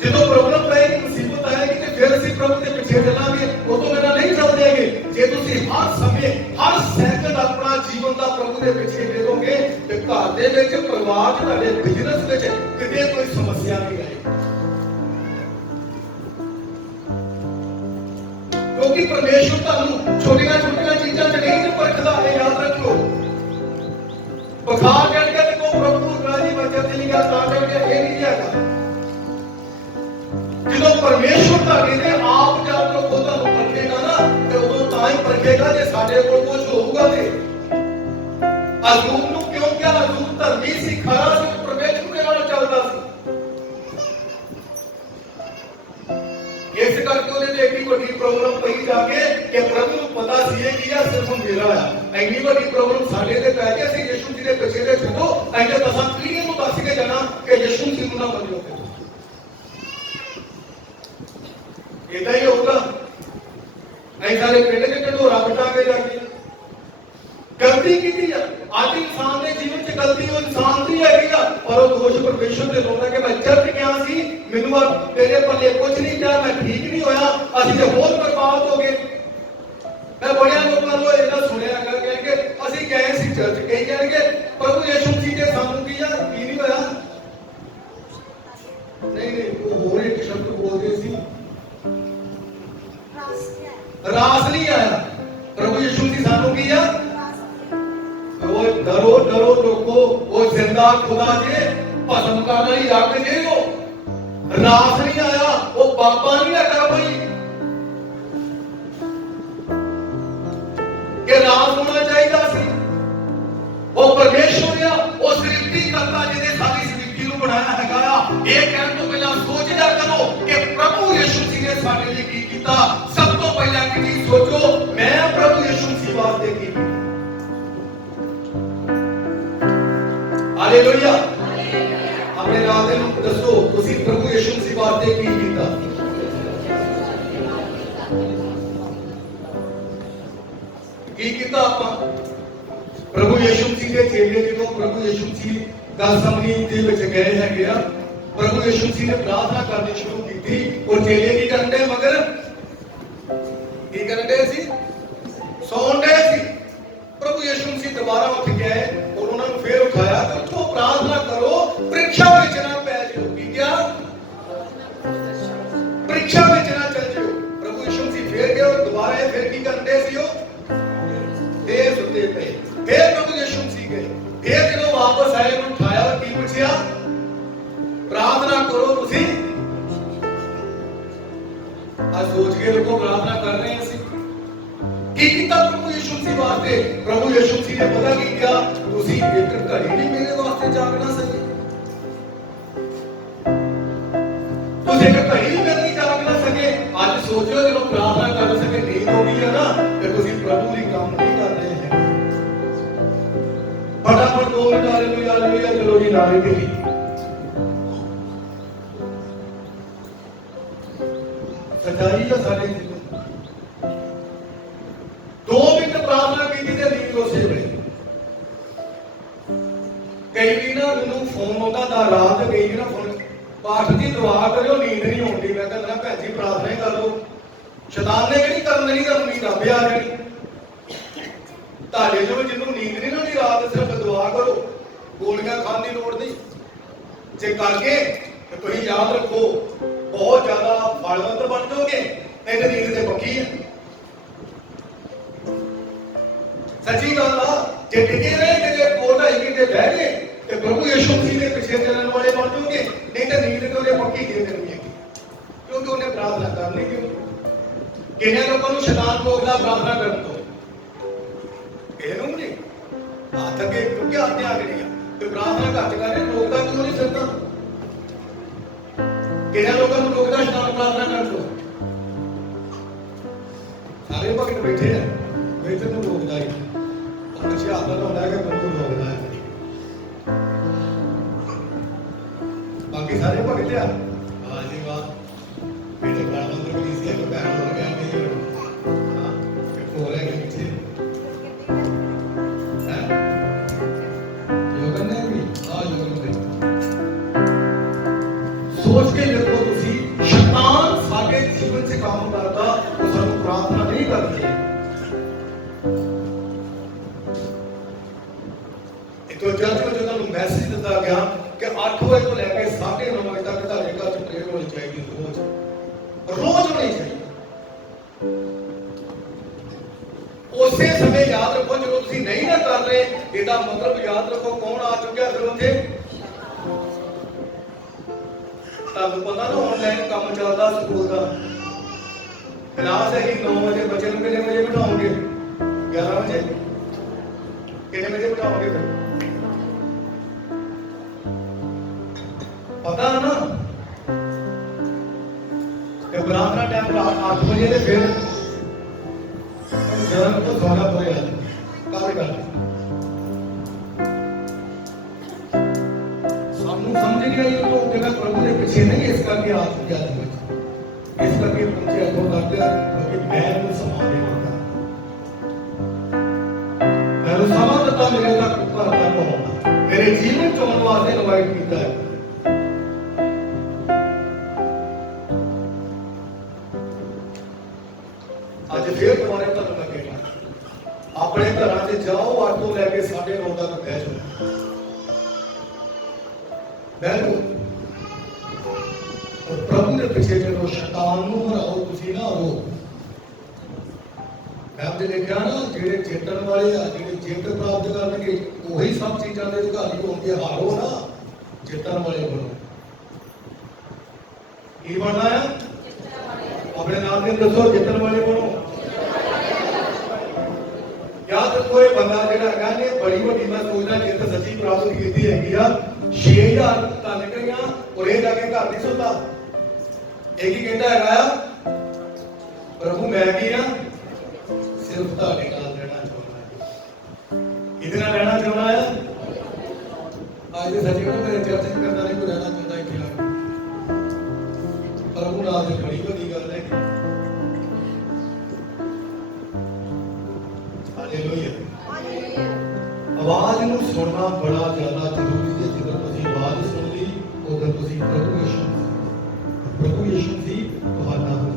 ਜਦੋਂ ਪ੍ਰੋਬਲਮ ਪਈ ਮੁਸੀਬਤ ਆਏਗੀ ਤੇ ਫਿਰ ਅਸੀਂ ਪ੍ਰਭੂ ਦੇ ਪਿੱਛੇ ਚੱਲਾਂਗੇ ਉਹ ਤੋਂ ਬਿਨਾਂ ਨਹੀਂ ਚੱਲਦੇ ਹੈਗੇ ਜੇ ਤੁਸੀਂ ਹਰ ਸਮੇਂ ਹਰ ਸੈਕਿੰਡ ਆਪਣਾ ਜੀਵਨ ਦਾ ਪ੍ਰਭੂ ਦੇ ਪਿੱਛੇ ਦੇ ਦੋਗੇ ਤੇ ਘਰ ਦੇ ਵਿੱਚ ਪਰਿਵਾਰ ਚ ਤੁਹਾਡੇ ਬਿਜ਼ਨਸ ਵਿੱਚ ਕਿਤੇ ਕੋਈ ਸਮੱਸਿਆ ਨਹੀਂ ਆਏਗੀ ਕਿਉਂਕਿ ਪਰਮੇਸ਼ਵਰ ਤੁਹਾਨੂੰ ਛੋਟੀਆਂ ਛੋਟੀਆਂ ਚੀਜ਼ਾਂ ਚ ਨਹੀਂ ਪਰਖਦਾ ਇਹ ਯਾਦ ਰੱਖੋ बुखार चढ़ गया तो प्रभु राजी बच्चा चली गया चढ़ गया ये नहीं जाएगा जो परमेश्वर का कहते आप जब तो खुद परखेगा ना तो वो टाइम परखेगा जे साडे कोल कुछ होगा ते अजूब नु क्यों क्या अजूब धर्मी सी खरा सी परमेश्वर दे नाल चलदा सी इस करके ਉਹਨੇ ਤੇ ਇੱਕ ਵੱਡੀ ਪ੍ਰੋਬਲਮ ਪਈ ਜਾ ਕੇ ਕਿ ਪ੍ਰਭੂ ਨੂੰ ਪਤਾ ਸੀ ਇਹ ਕੀ ਆ ਸਿਰਫ ਮੇਰਾ ਆ ਇੰਨੀ ਵੱਡੀ ਪ੍ਰੋਬਲਮ ਸਾਡੇ ਤੇ ਪੈ ਗਈ ਅਸੀਂ ਯਿਸੂ ਜੀ ਦੇ ਪਿੱਛੇ ਦੇ ਛੱਡੋ ਐਂਦੇ ਦਸਾਂ ਪੀੜ੍ਹੀਆਂ ਨੂੰ ਦੱਸ ਕੇ ਜਾਣਾ ਕਿ ਯਿਸੂ ਜੀ ਨੂੰ ਨਾ ਮੰਨਿਓ ਇਦਾਂ ਹੀ ਹੋਊਗਾ ਨਹੀਂ ਸਾਰੇ ਪਿੰਡ ਦੇ ਢੋਰਾ ਪਟਾਂਗੇ ਜਾ ਕੇ ਗਲਤੀ ਕੀਤੀ ਆ ਅੱਜ ਇਨਸਾਨ ਦੇ ਜੀਵਨ 'ਚ ਗਲਤੀ ਉਹ ਇਨਸਾਨ ਦੀ ਹੈਗੀ ਆ ਪਰ ਉਹ ਦੋਸ਼ ਪਰਮੇਸ਼ਰ ਦੇ ਲਾਉਂਦਾ ਕਿ ਮੈਂ ਚਰਚ ਗਿਆ ਸੀ ਮੈਨੂੰ ਆ ਤੇਰੇ ਪੱਲੇ ਕੁਝ ਨਹੀਂ ਕਿਹਾ ਮੈਂ ਠੀਕ ਨਹੀਂ ਹੋਇਆ ਅਸੀਂ ਤੇ ਬਹੁਤ ਬਰਬਾਦ ਹੋ ਗਏ ਮੈਂ ਬੜਿਆਂ ਲੋਕਾਂ ਨੂੰ ਇਹਨਾਂ ਸੁਣਿਆ ਕਿ ਅਸੀਂ ਗਏ ਸੀ ਚਰਚ ਕਹੀ ਜਾਣਗੇ ਪ੍ਰਭੂ ਯਿਸੂ ਮਸੀਹ ਦੇ ਸਾਨੂੰ ਕੀ ਆ ਕੀ ਨਹੀਂ ਹੋਇਆ ਨਹੀਂ ਉਹ ਹੋਰ ਇੱਕ ਸ਼ਬਦ ਬੋਲਦੇ ਸੀ ਰਾਸ ਨਹੀਂ ਆਇਆ ਪ੍ਰਭੂ ਯਿਸੂ ਮਸੀਹ ਸਾਨੂੰ ਕੀ ਆ वो डरो डरो लोगो वो जिंदा खुदा जे भस्म करने वाली अग जे वो रास नहीं आया वो बाबा नहीं लगा भाई कि रास होना चाहिए सी ਉਹ ਪਰਮੇਸ਼ਵਰ ਆ, ਉਹ ਸ੍ਰਿਸ਼ਟੀ ਕਰਤਾ ਜਿਹਨੇ ਸਾਡੀ ਸ੍ਰਿਸ਼ਟੀ ਨੂੰ ਬਣਾਇਆ ਹੈਗਾ ਆ। ਇਹ ਕਹਿਣ ਤੋਂ ਪਹਿਲਾਂ ਸੋਚਿਆ ਕਰੋ ਕਿ ਪ੍ਰਭੂ ਯਿਸੂ ਜੀ ਨੇ ਸਾਡੇ ਲਈ ਕੀ ਕੀਤਾ। ਸਭ ਤੋਂ ਪਹਿਲਾਂ ਇੱਕ ਚੀਜ਼ ਸੋਚੋ, ਮੈਂ ਪ੍ਰਭੂ ਯਿਸੂ ਜੀ ਵਾਸਤੇ ਕੀ ਕੀਤਾ। ਹਾਲੇਲੂਇਆ। ਆਪਣੇ ਨਾਲ ਦੇ ਨੂੰ ਦੱਸੋ, ਤੁਸੀਂ ਪ੍ਰਭੂ ਯਿਸੂ ਜੀ ਵਾਸਤੇ ਕੀ ਕੀਤਾ। ਕੀ ਕੀਤਾ ਆਪਾਂ। ਪ੍ਰਭੂ ਯਿਸੂ ਜੀ ਦੇ ਚੇਲੇ ਜਦੋਂ ਪ੍ਰਭੂ ਯਿਸੂ ਜੀ ਗੈਤਸਮਨੀ ਦੇ ਵਿੱਚ ਗਏ ਹੈਗੇ ਆ, ਪ੍ਰਭੂ ਯਿਸੂ ਜੀ ਨੇ ਪ੍ਰਾਰਥਨਾ ਕਰਨੀ ਸ਼ੁਰੂ ਕੀਤੀ। ਉਹ ਚੇਲੇ ਕੀ ਕਰਨ ਦੇ ਮਗਰ ਕੀ ਕਰਨ ਦੇ ਸੀ, ਸੌਣ ਦੇ ਸੀ। ਪ੍ਰਭੂ ਯਿਸੂ ਜੀ ਦੁਬਾਰਾ ਉੱਠ ਗਏ ਔਰ ਉਹਨਾਂ ਨੂੰ ਫੇਰ ਉਠਾਇਆ ਕਿ ਉੱਠੋ, ਪ੍ਰਾਰਥਨਾ ਕਰੋ, ਪ੍ਰੀਖਿਆ ਵਿੱਚ ਨਾ ਪੈ ਜਾਓ। ਕੀ ਕਿਹਾ, ਪ੍ਰੀਖਿਆ ਵਿੱਚ ਨਾ ਚੱਲ ਜਾਓ। ਪ੍ਰਭੂ ਯਿਸੂ ਜੀ ਫੇਰ ਗਏ, ਦੁਬਾਰਾ ਫੇਰ ਕੀ ਕਰਨ ਦੇ ਸੀ, ਉਹ ਫੇਰ ਸੁੱਤੇ ਪਏ। ਫੇਰ ਪ੍ਰਭੂ ਯਿਸੂ ਜੀ ਗਏ, ਫੇਰ ਜਦੋਂ ਵਾਪਸ ਆਏ ਉਹਨੂੰ ਉਠਾਇਆ, ਕੀ ਪੁੱਛਿਆ, ਪ੍ਰਾਰਥਨਾ ਕਰੋ ਤੁਸੀਂ। आज सोच के लोगों प्रार्थना कर रहे हैं ਕੀ ਕੀਤਾ ਪ੍ਰਭੂ ਯਿਸੂ ਜੀ ਵਾਸਤੇ। ਪ੍ਰਭੂ ਯਿਸੂ ਜੀ ਨੇ ਪਤਾ ਕੀ ਕਿਹਾ, ਤੁਸੀਂ ਇੱਕ ਘੜੀ ਵੀ ਮੇਰੇ ਵਾਸਤੇ ਜਾਗ ਨਾ ਸਕੇ, ਤੁਸੀਂ ਇੱਕ ਘੜੀ ਵੀ ਮੇਰੇ ਲਈ ਜਾਗ ਨਾ ਸਕੇ। ਅੱਜ ਸੋਚੋ ਜਦੋਂ ਪ੍ਰਾਰਥਨਾ ਕਰ ਸਕੇ ਨੀਂਦ ਹੋ ਗਈ ਹੈ ਨਾ, ਤੇ ਤੁਸੀਂ ਪ੍ਰਭੂ ਲਈ ਕੰਮ ਨਹੀਂ ਕਰ ਰਹੇ ਹੈ। ਫਟਾਫਟ 2 ਮਿੰਟ ਹਾਲੇਲੂਇਆ ਹਾਲੇਲੂਇਆ ਚਲੋ ਜੀ ਨਾਰੇ ਤੇ ਸਚਾਈ ਦਾ ਸਾਡੇ 2 ਮਿੰਟ ਪ੍ਰਾਰਥਨਾ ਕੀਤੀ ਤੇ ਨੀਂਦ ਉਸੇ ਵੇਲੇ। ਕਈ ਵੀ ਨਾ ਮੈਨੂੰ ਫੋਨ ਆਉਂਦਾ ਦਾ ਰਾਤ ਗਈ ਨਾ ਫੋਨ, ਪਾਠ ਦੀ ਦੁਆ ਕਰਿਓ, ਨੀਂਦ ਨਹੀਂ ਆਉਂਦੀ। ਮੈਂ ਕਹਿੰਦਾ ਭੈਣ ਜੀ ਪ੍ਰਾਰਥਨਾ ਹੀ ਕਰ ਲਓ, ਸ਼ੈਤਾਨ ਨੇ ਕਿਹੜੀ ਕਰਨ ਦੇਣੀ, ਤੁਹਾਨੂੰ ਨੀਂਦ ਆਪੇ ਆ ਜਾਣੀ। ਤੁਹਾਡੇ ਜੋ ਜਿਹਨੂੰ ਨੀਂਦ ਨਹੀਂ ਆਉਂਦੀ ਰਾਤ, ਸਿਰਫ ਦੁਆ ਕਰੋ, ਗੋਲੀਆਂ ਖਾਣ ਦੀ ਲੋੜ ਨਹੀਂ। ਜੇ ਕਰਕੇ ਤੇ ਤੁਸੀਂ ਯਾਦ ਰੱਖੋ ਬਹੁਤ ਜ਼ਿਆਦਾ ਫਲਵੰਤ ਬਣ ਜਾਓਗੇ। ਇਹ ਨੀਂਦ ਤੇ ਪੱਕੀ ਹੈ, ਸੱਚੀ ਗੱਲ ਆ। ਜੇ ਟਿਕੇ ਰਹੇ ਤੇ ਕੋਲ 2.5 ਘੰਟੇ ਬਹਿ ਗਏ ਤੇ ਪ੍ਰਭੂ ਯਿਸੂ ਜੀ ਦੇ ਪਿੱਛੇ ਚੱਲਣ ਵਾਲੇ ਬਣ ਜਾਓਗੇ। ਨਹੀਂ ਤਾਂ ਨੀਂਦ ਤੇ ਉਹਨੇ ਪੱਕੀ ਦੇ ਦੇਣੀ ਹੈ, ਕਿਉਂਕਿ ਉਹਨੇ ਪ੍ਰਾਰਥਨਾ ਕਰਨੀ। ਕਿਉਂ ਕਿੰਨੇ ਲੋਕਾਂ ਨੂੰ ਸ਼ੈਤਾਨ ਰੋਕਦਾ ਪ੍ਰਾਰਥਨਾ ਕਰਨ ਤੋਂ, ਇਹਨੂੰ ਨਹੀਂ ਹੱਥ ਅੱਗੇ ਕਿਉਂਕਿ ਹੱਥ ਆ ਗਏ ਤੇ ਪ੍ਰਾਰਥਨਾ ਘੱਟ ਕਰੇ, ਰੋਕਦਾ ਕਿਉਂ ਨਹੀਂ ਫਿਰਦਾ। ਕਿੰਨੇ ਲੋਕਾਂ ਨੂੰ ਰੋਕਦਾ ਸ਼ੈਤਾਨ ਪ੍ਰਾਰਥਨਾ ਕਰਨ ਤੋਂ। ਸਾਰੇ ਭਗਤ ਬੈਠੇ ਆ, ਬੈਠੇ ਨੂੰ ਰੋਕਦਾ ਹੀ ਅੱਛਾ ਹੱਥ ਲਾਉਂਦਾ ਹੈ ਕਿ ਮੈਨੂੰ ਰੋਕਦਾ ਹੈ। ਬਾਕੀ ਸਾਰੇ ਭਗਤ ਆ, ਵਾਹ ਜੀ ਵਾਹ, ਬੇਟੇ ਬੜਾ ਮੰਦਰ ਪੁਲਿਸ ਕੇ ਕੋ ਪੈਰ ਹੋ ਗਿਆ ਕਿ ਹਾਂ ਕਿ ਕੋਲੇ ਕੇ ਪਿੱਛੇ ਹੈ ਯੋਗਨ ਨੇ ਵੀ ਆ ਯੋਗਨ ਨੇ ਸੋਚ ਕੇ ਦੇਖੋ ਤੁਸੀਂ, ਸ਼ੈਤਾਨ ਸਾਡੇ ਜੀਵਨ 'ਚ ਕੰਮ ਕਰਦਾ, ਉਹ ਸਾਨੂੰ ਪ੍ਰਾਰਥਨਾ ਨਹੀਂ ਕਰਦੀ। तो जज में जो ਤੁਹਾਨੂੰ ਮੈਸੇਜ ਦਿੱਤਾ ਗਿਆ ਕਿ 8 ਵਜੇ ਤੋਂ ਲੈ ਕੇ 9:30 ਵਜੇ ਤੱਕ ਤੁਹਾਡੇ ਘਰ 'ਚ ਪ੍ਰੇਅਰ ਹੋਣੀ ਚਾਹੀਦੀ, ਰੋਜ਼ ਹੋਣੀ ਚਾਹੀਦੀ। ਉਸੇ ਸਮੇਂ ਯਾਦ ਰੱਖੋ, ਜਦੋਂ ਤੁਸੀਂ ਨਹੀਂ ਨਾ ਕਰ ਰਹੇ, ਇਹਦਾ ਮਤਲਬ ਯਾਦ ਰੱਖੋ ਕੌਣ ਆ ਚੁੱਕਿਆ ਫਿਰ ਉੱਥੇ। ਤੁਹਾਨੂੰ ਪਤਾ ਨਾ ਆਨਲਾਈਨ ਕੰਮ ਚੱਲਦਾ ਸਕੂਲ ਦਾ, ਕਲਾਸ ਹੈਗੀ 9 ਵਜੇ, ਬੱਚੇ ਨੂੰ ਕਿੰਨੇ ਵਜੇ ਬਿਠਾਓਗੇ, 11 ਵਜੇ, ਕਿੰਨੇ ਵਜੇ ਬਿਠਾਓਗੇ ਫਿਰ ਪਤਾ ਨਾ। ਤੇ ਪ੍ਰਾਰਥਨਾ ਟਾਈਮ ਰਾਤ 8 ਵਜੇ ਤੇ ਫਿਰ ਜਨਮ ਤੋਂ ਸੋਨਾ ਪੜਿਆ ਕਾਹਦੇ ਕਰ ਸਾਨੂੰ ਸਮਝ ਨਹੀਂ ਆਈ। ਉਹ ਜਗ੍ਹਾ ਪ੍ਰਭੂ ਦੇ ਪਿੱਛੇ ਨਹੀਂ, ਇਸ ਕਰਕੇ ਆ ਚੁੱਕਿਆ ਸੀ, ਇਸ ਕਰਕੇ ਪੁੱਛਿਆ ਤੋਂ ਕਰਦੇ ਕਿ ਮੈਂ ਨੂੰ ਸਮਾਂ ਦੇਵਾਂਗਾ, ਮੈਨੂੰ ਸਮਾਂ ਦਿੱਤਾ ਮੇਰੇ ਤੱਕ ਉੱਪਰ ਤੱਕ ਆਉਣਾ, ਮੇਰੇ ਜੀਵਨ ਚ ਆਉਣ ਵਾਸਤੇ ਇਨਵਾਈਟ ਕੀਤਾ ਹੈ। ਅੱਜ ਫੇਰ ਦੁਬਾਰਾ ਤੁਹਾਨੂੰ ਲੱਗੇਗਾ, ਆਪਣੇ ਘਰਾਂ 'ਚ ਜਾਓ, 8 ਤੋਂ ਲੈ ਕੇ 9:30 ਤੱਕ ਬਹਿ ਜਾਓ, ਬਿਲਕੁਲ ਪ੍ਰਭੂ ਦੇ ਪਿੱਛੇ ਜਦੋਂ ਸ਼ੈਤਾਨ ਨੂੰ ਹਰਾਓ, ਤੁਸੀਂ ਨਾ ਹੋ। ਮੈਂ ਆਪਦੇ ਲਿਖਿਆ ਨਾ, ਜਿਹੜੇ ਜਿੱਤਣ ਵਾਲੇ ਆ, ਜਿਹੜੇ ਜਿੱਤ ਪ੍ਰਾਪਤ ਕਰਨਗੇ, ਉਹੀ ਸਭ ਚੀਜ਼ਾਂ ਦੇ ਅਧਿਕਾਰੀ ਹੋਣਗੇ। ਹਾਰੋ ਨਾ, ਜਿੱਤਣ ਵਾਲੇ ਬਣੋ। ਕੀ ਬਣਨਾ ਆ? ਆਪਣੇ ਨਾਮ ਦੇ ਦੱਸੋ, ਜਿੱਤਣ ਵਾਲੇ ਬਣੋ। ਯਾਦ ਰੱਖੋ, ਇਹ ਬੰਦਾ ਜਿਹੜਾ ਹੈਗਾ ਨੇ बड़ी वड्डी मैं सोचदा जित सच्ची प्राप्त कीती हैगी आ 6000 ਤਾਂ ਨਿਕਲੀਆਂ ਔਰ ਇਹ ਜਾ ਕੇ ਘਰ ਨਹੀਂ ਸੁੱਤਾ ਇਹ ਕੀ ਕਹਿੰਦਾ ਹੈਗਾ ਆ ਪ੍ਰਭੂ ਮੈਂ ਕੀ ਆ ਸਿਰਫ ਤੁਹਾਡੇ ਨਾਲ ਰਹਿਣਾ ਚਾਹੁੰਦਾ ਇਹਦੇ ਨਾਲ ਰਹਿਣਾ ਚਾਹੁੰਦਾ ਆ ਅੱਜ ਦੇ ਸੱਚੀ ਕਹਿੰਦਾ ਮੇਰੇ ਚਰਚ ਚ ਕਰਦਾ ਨਹੀਂ ਕੋਈ ਰਹਿਣਾ ਚਾਹੁੰਦਾ ਇੱਥੇ ਆ ਕੇ ਪ੍ਰਭੂ ਨਾਲ ਦੀ ਬੜੀ ਵੱਡੀ ਗੱਲ ਹੈ ਹਾਲੇਲੂਇਆ ਆਵਾਜ਼ ਨੂੰ ਸੁਣਨਾ ਬੜਾ ਜ਼ਿਆਦਾ ਜ਼ਰੂਰੀ ਹੈ ਜਦੋਂ ਤੁਸੀਂ ਆਵਾਜ਼ ਸੁਣ ਲਈ ਉਦੋਂ ਤੁਸੀਂ ਪ੍ਰਭੂ ਯਿਸੂ ਦੀ ਤੁਹਾਡਾ ਹੋ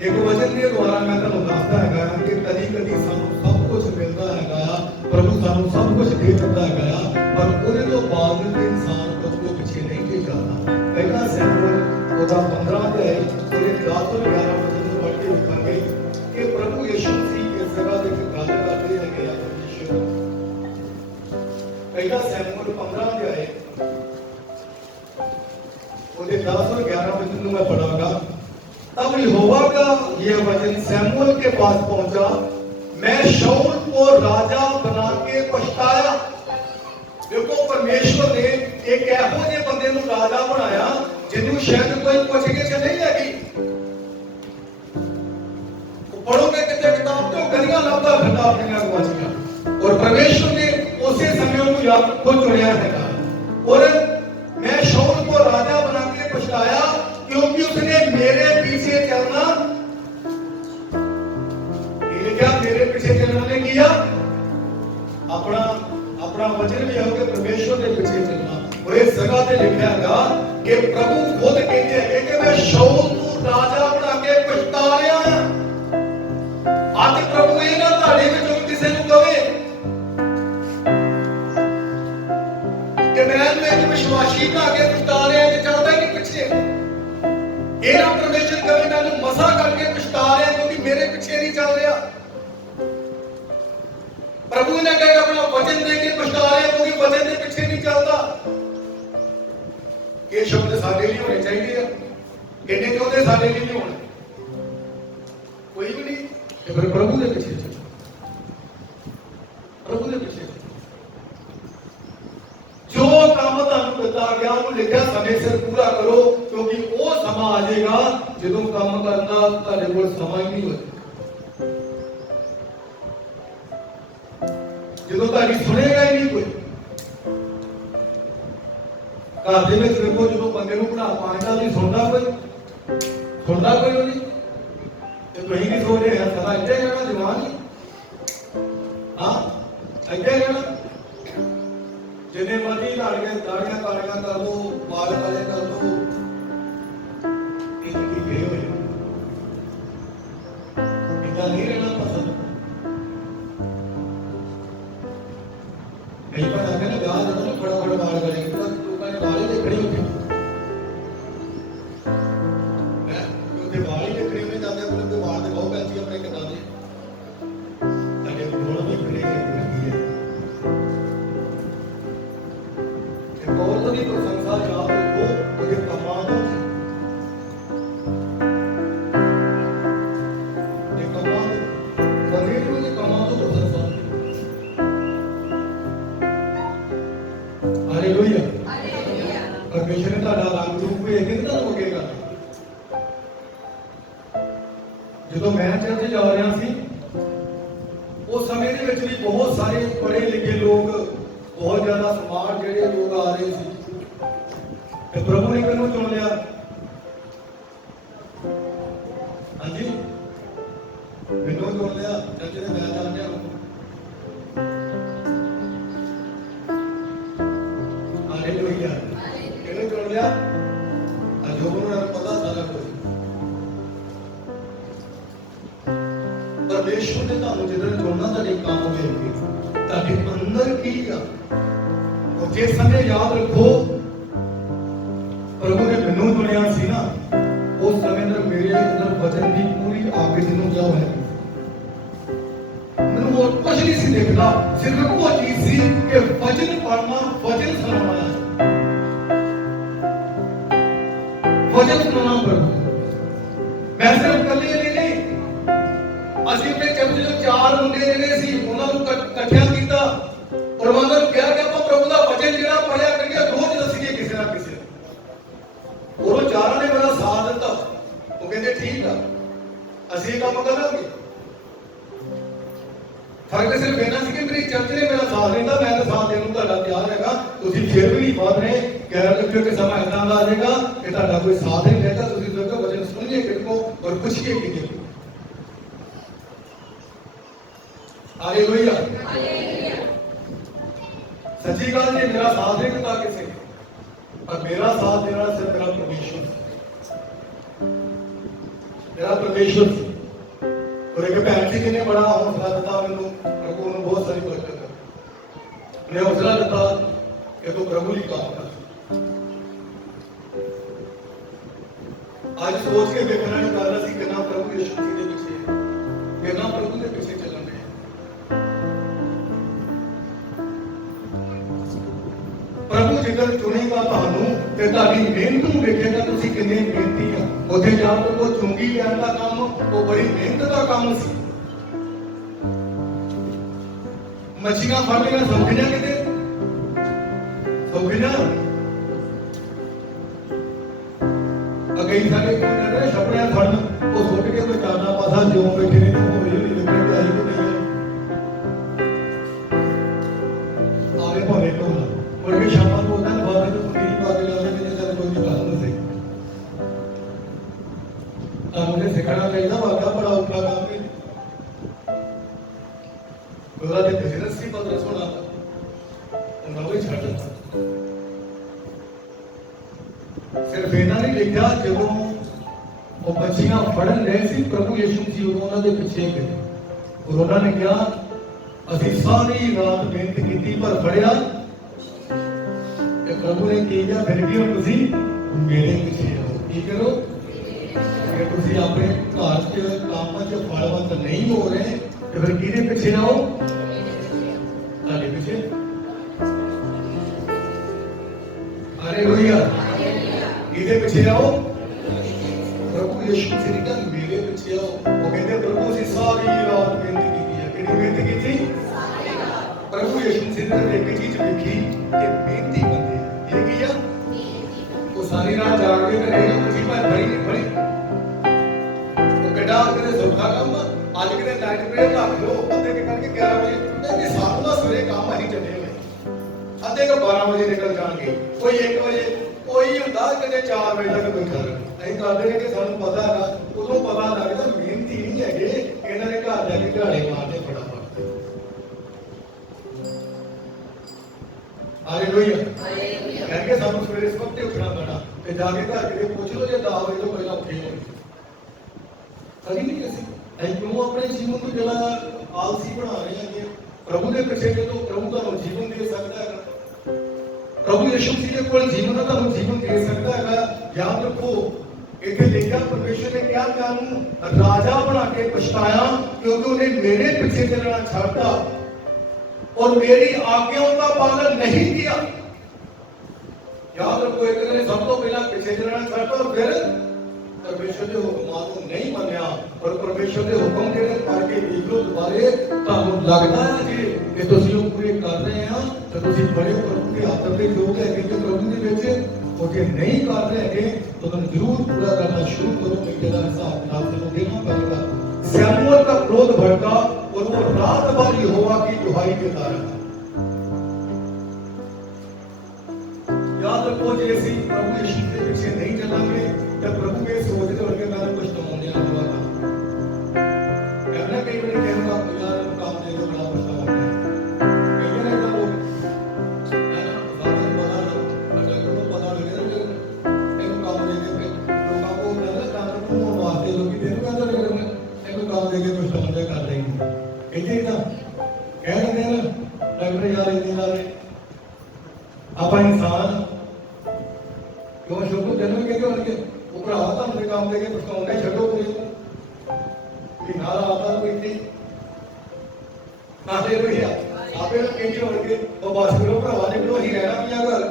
ਇੱਕ ਵਚਨ ਦੇ ਦੁਆਰਾ ਮੈਂ ਤੁਹਾਨੂੰ ਦੱਸਦਾ ਹੈਗਾ ਕਿ ਕਦੀ ਕਦੀ ਸਾਨੂੰ ਸਭ ਕੁਝ ਮਿਲਦਾ ਹੈਗਾ ਪ੍ਰਭੂ ਸਾਨੂੰ ਸਭ ਕੁਝ ਦੇ ਦਿੰਦਾ ਹੈਗਾ ਪਰ ਉਹਦੇ ਤੋਂ ਬਾਅਦ ਵੀ ਇਨਸਾਨ ਪ੍ਰਭੂ ਦੇ ਪਿੱਛੇ ਨਹੀਂ ਜਾਂਦਾ ਪਹਿਲਾ ਸੈਮੂਅਲ ਉਹਦਾ 15 ਅਧਿਆਇ ਉਹਦੇ 10 ਤੋਂ 11 ਵਚਨ ਨੂੰ ਪੜ੍ਹ ਕੇ ਉੱਠਾਂਗੇ ਕਿ ਪ੍ਰਭੂ ਯਿਸੂ ਮਸੀਹ ਇਸ ਜਗ੍ਹਾ ਤੇ ਇੱਕ ਗੱਲ ਕਰਦੇ ਹੈਗੇ ਆ ਪਹਿਲਾ ਸੈਮੂਅਲ 15 ਅਧਿਆਇ ਉਹਦੇ 10 और 11 वचन में पढ़ाऊंगा। तब यहोवा का यह वचन सैमुअल के पास पहुंचा, मैं शाऊल को राजा बना के पछताया। देखो परमेश्वर ने एक ऐहो जे बंदे ਨੂੰ ਰਾਜਾ ਬਣਾਇਆ ਜਿਹਨੂੰ ਸ਼ਾਇਦ ਕੋਈ ਪੁੱਛ ਕੇ ਨਹੀਂ ਹੈਗੀ पढ़ोगे कितने किताब तो गलियां लभदा फिरदा अपने गवाचियां और परमेश्वर ने उसी समय को याद खुद चुनिया है और मैं शाऊल को राजा बना के पछताया क्योंकि उसने मेरे पीछे चलना ये क्या मेरे पीछे चलने ने किया अपना अपना वचन भी है कि परमेश्वर के पीछे चलना और इस जगह पे लिखा है कि प्रभु खुद कहते हैं कि मैं शाऊल को राजा बना के पछताया आज प्रभु ये ना ਤੁਹਾਡੇ ਵਿੱਚੋਂ ਕਿਸੇ ਨੂੰ ਕਹੇ ਕਿ ਮੈਂ ਇੱਕ ਵਿਸ਼ਵਾਸੀ ਬਣਾ ਕੇ ਪਛਤਾ ਰਿਹਾ ਤੇ ਚੱਲਦਾ ਹੀ ਨਹੀਂ ਪਿੱਛੇ ਇਹ ਨਾ ਪਰਮੇਸ਼ਰ ਕਹੇ ਮੈਨੂੰ ਮਸਾ ਕਰਕੇ ਪਛਤਾ ਰਿਹਾ ਕਿਉਂਕਿ ਮੇਰੇ ਪਿੱਛੇ ਨਹੀਂ ਚੱਲ ਰਿਹਾ ਪ੍ਰਭੂ ਨੇ ਕਹੇ ਆਪਣਾ ਵਚਨ ਦੇ ਕੇ ਪਛਤਾ ਰਿਹਾ ਕਿਉਂਕਿ ਵਚਨ ਦੇ ਪਿੱਛੇ ਨਹੀਂ ਚੱਲਦਾ ਇਹ ਸ਼ਬਦ ਸਾਡੇ ਲਈ ਹੋਣੇ ਚਾਹੀਦੇ ਆ ਕਿੰਨੇ ਚਾਹੁੰਦੇ ਸਾਡੇ ਲਈ ਨਹੀਂ ਹੋਣੇ ਕੋਈ ਵੀ ਨਹੀਂ फिर प्रभु के पीछे चलो प्रभु के पीछे जो काम ਤੁਹਾਨੂੰ ਦਿੱਤਾ ਗਿਆ ਉਹ ਲਿਖਿਆ ਸਮੇਂ ਸਿਰ ਪੂਰਾ ਕਰੋ ਕਿਉਂਕਿ ਉਹ ਸਮਾਂ ਆ ਜਾਏਗਾ ਜਦੋਂ ਕੰਮ ਕਰਨ ਦਾ ਤੁਹਾਡੇ ਕੋਲ ਸਮਾਂ ਹੀ ਨਹੀਂ ਹੋਏਗਾ ਜਦੋਂ ਤੁਹਾਡੀ ਸੁਣੇਗਾ ਹੀ ਨਹੀਂ ਕੋਈ ਘਰ ਦੇ ਵਿੱਚ ਵੇਖੋ ਜਦੋਂ ਬੰਦੇ ਨੂੰ ਪੜਾ ਪਾਣੀ ਦਾ ਵੀ ਸੁਣਦਾ ਕੋਈ ਨਹੀਂ ਤੇ ਤੁਸੀਂ ਕੀ ਸੋਚ ਰਹੇ ਹੋ ਸਦਾ ਇੱਥੇ ਰਹਿਣਾ ਜਵਾਨ ਹਾਂ ਇੱਥੇ ਰਹਿਣਾ ਜਿੰਨੇ ਮਰਜ਼ੀ ਦਾੜੀਆਂ ਕਰ ਲੋ ਬਾਲ ਕਾਲੇ ਕਰ ਲੋ ਇਹ ਕੀ ਗਏ ਹੋਏ ਇੱਦਾਂ ਨਹੀਂ ਰਹਿਣਾ ਪਸੰਦ ਕਈ ਵਾਰ ਆਖਦੇ ਨੇ ਵਿਆਹ ਜਦੋਂ ਬੜਾ ਬਾਲ ਕਾਲੇ ਲੋਕਾਂ ਨੇ ਬਾਲ ਹੀ ਦੇਖਣੇ ਹੁੰਦੇ परमेश्वर ने ਤੁਹਾਡਾ ਰੰਗ ਰੂਪ ਵੇਖ ਕੇ ਤਾਂ ਰੋਕੇਗਾ ਜਦੋਂ ਮੈਂ ਚਰਚ ਜਾ ਰਿਹਾ ਸੀ ਉਸ ਸਮੇਂ ਦੇ ਵਿੱਚ ਵੀ ਬਹੁਤ ਸਾਰੇ ਪੜ੍ਹੇ ਲਿਖੇ ਲੋਕ ਬਹੁਤ ਜ਼ਿਆਦਾ ਸਮਾਰਟ ਜਿਹੜੇ ਲੋਕ ਆ ਰਹੇ ਸੀ ਤੇ ਪ੍ਰਭੂ ਨੇ ਕਿਹਨੂੰ ਚੁਣ ਲਿਆ ਹਾਂਜੀ ਮੈਨੂੰ ਚੁਣ ਲਿਆ ਚਰਚ ਦੇ ਮੈਂ ਜਾਣਿਆ ਹਾਲੇਲੂਇਆ ਕਿਹਨੂੰ ਚੁਣ ਲਿਆ ਅਜੋ ਨੂੰ ਪਤਾ ਸਾਰਾ ਕੁਝ परमेश्वर ने ਤੁਹਾਨੂੰ ਜਦੋਂ ਚੁਣਨਾ ਤੁਹਾਡੇ ਕੰਮ ਵੇਖ ਕੇ ਤੁਹਾਡੇ ਅੰਦਰ ਕੀ ਆ ਉਹ ਜੇ ਸਮੇਂ ਯਾਦ ਰੱਖੋ ਪ੍ਰਭੂ ਨੇ ਮੈਨੂੰ ਚੁਣਿਆ ਸੀ ਨਾ ਉਸ ਸਮੇਂ ਅੰਦਰ ਮੇਰੇ ਅੰਦਰ ਵਚਨ ਦੀ ਪੂਰੀ ਆਗਿਆ ਨੂੰ ਕਿਹਾ ਹੋਇਆ ਮੈਨੂੰ ਹੋਰ ਕੁਝ ਨਹੀਂ ਸੀ ਦੇਖਦਾ ਸਿਰਫ ਉਹ ਚੀਜ਼ ਸੀ ਕਿ ਵਚਨ ਪੜ੍ਹਨਾ ਵਚਨ ਸੁਣਾਉਣਾ ਵਚਨ ਸੁਣਾਉਣਾ ਪ੍ਰਭੂ ਮੈਂ ਸਿਰਫ ਕੱਲੇ ਨਹੀਂ ਅਸੀਂ ਆਪਣੇ ਸ਼ਬਦ ਜੋ ਚਾਰ ਮੁੰਡੇ ਜਿਹੜੇ ਸੀ ਉਹਨਾਂ ਨੂੰ ਇਕੱਠਿਆਂ ਕੀਤਾ। ਪਰਮਾਤਮਾ ਨੇ ਕਿਹਾ ਕਿ ਆਪਾਂ ਪ੍ਰਭੂ ਦਾ ਵਚਨ ਜਿਹੜਾ ਪੜਿਆ ਕਰੀਏ, ਰੋਜ਼ ਦੱਸੀਏ ਕਿਸੇ ਨਾ ਕਿਸੇ ਨੂੰ। ਉਹ ਚਾਰਾਂ ਨੇ ਮੇਰਾ ਸਾਥ ਦਿੱਤਾ। ਉਹ ਕਹਿੰਦੇ ਠੀਕ ਆ, ਅਸੀਂ ਇਹ ਕੰਮ ਕਰਾਂਗੇ। ਫਰਕ ਸਿਰਫ ਇਹਨਾਂ ਸੀ ਕਿ ਮੇਰੀ ਚਰਚ ਨੇ ਮੇਰਾ ਸਾਥ ਦਿੱਤਾ, ਮੈਂ ਤਾਂ ਸਾਥ ਦੇਣ ਨੂੰ ਤੁਹਾਡਾ ਤਿਆਰ ਹੈਗਾ। ਤੁਸੀਂ ਫਿਰ ਵੀ ਨਹੀਂ ਬਾਤ ਨੇ ਕਹਿ ਰਹੇ ਕਿ ਸਮਾਂ ਇਦਾਂ ਦਾ ਆ ਜਾਏਗਾ ਕਿ ਤੁਹਾਡਾ ਕੋਈ ਸਾਥ ਨਹੀਂ ਦੇਗਾ। ਤੁਸੀਂ ਲੋਕਾਂ ਵਚਨ ਸੁਣੀਏ ਕਿਤੋਂ ਔਰ ਪੁੱਛੀਏ ਕਿਤੇ। ਹਾਲੇਲੂਇਆ, ਸੱਚੀ ਗੱਲ ਜੀ, ਮੇਰਾ ਸਾਥ ਨਹੀਂ ਦਿੱਤਾ ਕਿਸੇ, ਪਰ ਮੇਰਾ ਸਾਥ ਦੇਣਾ ਸਿਰਫ ਮੇਰਾ ਪਰਮੇਸ਼ਵਰ, ਮੇਰਾ ਪਰਮੇਸ਼ਵਰ। और एक भैन जी ने बड़ा हौसला दिता मैनू, प्रभु ने बहुत सारी बरकत ने हौसला दिता कि तू प्रभु ही काम कर। आज सोच के देखना नहीं कर रहा सी कि प्रभु यीशु मसीह के पीछे, कि प्रभु के पीछे चलन रहे। प्रभु जिधर चुनेगा ਤੁਹਾਨੂੰ ਤੇ ਤੁਹਾਡੀ ਮਿਹਨਤ ਨੂੰ ਵੇਖੇਗਾ ਤੁਸੀਂ ਕਿੰਨੇ ਮਿਹਨਤੀ ਆ। ਉੱਥੇ ਜਾ ਕੇ ਉਹ ਚੁੰਗੀ ਲੈਣ ਦਾ ਕੰਮ ਉਹ ਬੜੀ ਮਿਹਨਤ ਦਾ ਕੰਮ ਸੀ। ਮੱਛੀਆਂ ਫੜ ਲਈਆਂ ਸੌਖੀਆਂ ਕਿਤੇ, ਸੌਖੀਆਂ ਅਗੇ ਸਾਡੇ ਕੀ ਕਰਦੇ ਛਪੜਿਆਂ ਫੜਨ, ਉਹ ਸੁੱਟ ਕੇ ਕੋਈ ਚਾਨਾ ਪਾਸਾ ਜਿਉਂ ਬੈਠੇ ਨੇ ਉਹ ਇਹ ਨਹੀਂ ਲੱਗਦਾ ਆਈ ਕਿ ਨਹੀਂ ਆਲੇ ਭਰੇ ਤੋਂ ਮੁੜ ਕੇ ਸ਼ਾਮਾਂ ਨੂੰ ਉਹਨਾਂ ਨੇ ਬਾਹਰ ਤੋਂ ਪਨੀਰੀ ਪਾ ਕੇ ਲਾਉਂਦੇ ਨੇ ਜਦ ਕੋਈ ਗੱਲ ਨਹੀਂ ਸੀ। ਤਾਂ ਮੁझे ਸਿੱਖਣਾ ਚਾਹੀਦਾ ਵਾਗਾ ਬੜਾ ਔਖਾ ਕੰਮ ਹੈ। ਉਹਦਾ ਤੇ ਬਿਜ਼ਨਸ ਸੀ ਪਤਾ ਸੁਣਾ ਉਹਨਾਂ ਨੂੰ ਛੱਡ ਦਿੱਤਾ। ਸਿਰਫ ਇਹਨਾਂ ਨੇ ਲਿਖਿਆ ਜਦੋਂ ਉਹ ਬੱਚੀਆਂ ਫੜਨ ਗਏ ਸੀ ਪ੍ਰਭੂ ਯਿਸੂ ਮਸੀਹ ਉਹਨਾਂ ਦੇ ਪਿੱਛੇ ਗਏ ਔਰ ਉਹਨਾਂ ਨੇ ਕਿਹਾ ਅਸੀਂ ਸਾਰੀ ਰਾਤ ਮਿਹਨਤ ਕੀਤੀ ਪਰ ਫੜਿਆ। प्रभु ने किया फिर भी हम तुसी मेरे पीछे आओ। की करो कि तुसी अपने घर च काम च फलवंत नहीं हो रहे तो फिर किहदे पीछे आओ? ताले पीछे। हालेलुया, किहदे पीछे आओ? प्रभु यीशु मसीह ने कहा मेरे पीछे आओ। वो कहते प्रभु से सारी रात मेहनत की है। कितनी मेहनत की थी? सारी रात। प्रभु यीशु मसीह ने एक चीज देखी कि मेहनती बंदे वो सारी रात जाग के रहेगा मुसीबत बड़ी नहीं बड़ी वो कड़ा के सौखा काम आज के नाइट प्रेयर रख लो बंदे के करके 11 बजे नहीं सानू दा सवेरे काम ही चले हुए आधे को 12 बजे निकल जाएंगे कोई 1 बजे कोई ਹੁੰਦਾ ਕਦੇ 4 ਵਜੇ ਤੱਕ ਬੈਠਾ ਰਹੇ। ਅਸੀਂ ਕਰਦੇ ਨੇ ਕਿ ਸਾਨੂੰ ਪਤਾ ਹੈਗਾ ਉਦੋਂ ਪਤਾ ਲੱਗਦਾ ਮਿਹਨਤੀ ਨਹੀਂ ਹੈਗੇ ਇਹਨਾਂ ਦੇ ਘਰ ਜਾ ਕੇ ਝਾੜੇ ਮਾਰਦੇ ਫਟਾਫਟ। ਹਾਲੇਲੂਇਆ, ਕਹਿੰਦੇ ਸਾਨੂੰ ਸਵੇਰੇ ਸਵਖਤੇ ਉੱਠਣਾ ਪੈਣਾ ਤੇ ਜਾ ਕੇ ਘਰ ਕਿਤੇ ਪੁੱਛ ਲਓ ਜੇ 10 ਵਜੇ ਤੋਂ ਪਹਿਲਾਂ ਉੱਠੇ ਹੋਣ। ਕਦੀ ਨਹੀਂ ਅਸੀਂ ਕਿਉਂ ਆਪਣੇ ਜੀਵਨ ਨੂੰ ਜਿਹੜਾ ਆਲਸੀ ਬਣਾ ਰਹੇ ਹਾਂ। ਪ੍ਰਭੂ ਦੇ ਪਿੱਛੇ ਜਦੋਂ ਪ੍ਰਭੂ ਤੁਹਾਨੂੰ ਜੀਵਨ ਦੇ ਸਕਦਾ ਹੈਗਾ, ਪ੍ਰਭੂ ਯਿਸੂ ਮਸੀਹ ਦੇ ਕੋਲ ਜੀਵਨ ਦਾ ਤੁਹਾਨੂੰ ਜੀਵਨ ਦੇ ਸਕਦਾ ਹੈਗਾ। ਯਾਦ ਰੱਖੋ ਇੱਥੇ ਲਿਖਿਆ ਪਰਮੇਸ਼ਰ ਨੇ ਕਿਹਾ ਤੁਹਾਨੂੰ ਰਾਜਾ ਬਣਾ ਕੇ ਪਛਤਾਇਆ ਕਿਉਂਕਿ ਉਹਨੇ ਮੇਰੇ ਪਿੱਛੇ ਚੱਲਣਾ ਛੱਡਤਾ और मेरी आज्ञाओं का पालन नहीं किया। याद रखो एक ने सब तो पहला पीछे चलना चाहता और फिर परमेश्वर के हुक्मां को नहीं मानिया और परमेश्वर के हुक्म जेड़े पढ़ के देख लो दोबारे ਤੁਹਾਨੂੰ लगता है कि ये ਤੁਸੀਂ ਉਹ ਪੂਰੇ ਕਰ ਰਹੇ ਆ ਤਾਂ ਤੁਸੀਂ ਬੜੇ ਪ੍ਰਭੂ ਦੇ ਆਦਰ ਦੇ ਲੋਕ ਹੈਗੇ ਕਿ ਪ੍ਰਭੂ ਦੇ ਵਿੱਚ ਉਹ ਜੇ ਨਹੀਂ ਕਰ ਰਹੇ ਹੈਗੇ ਤਾਂ ਤੁਹਾਨੂੰ ਜ਼ਰੂਰ ਪੂਰਾ करना शुरू करो। मेरे का हिसाब किताब से देना पड़ेगा। सैमुअल का क्रोध भड़का और वो रात भर यहोवा की दुहाई देता रहा। याद रखो जैसे प्रभु यीशु के पीछे नहीं चलेंगे जब प्रभु के सोचते होंगे मैंने कुछ तो होने वाला था कहना कई बार कहूंगा यार काम दे दो बड़ा पछतावा है कई बार ऐसा लोग है ना बात बता दो अगर को पता लगे ना एक काम दे दे लोगों को ना काम को वास्ते लोग दे दो अंदर काम देके कुछ समझे कर देंगे इतने ना कह रहे हैं ना डॉक्टर यार इतने वाले आप इंसान क्यों शुरू दिन में कहते उनके ऊपर आता उनके काम देके कुछ समझे छो पूरी कि नारा आता कोई नहीं नाते भैया आपे कहीं उनके वो बस करो भरावा निकलो ही रहना पिया घर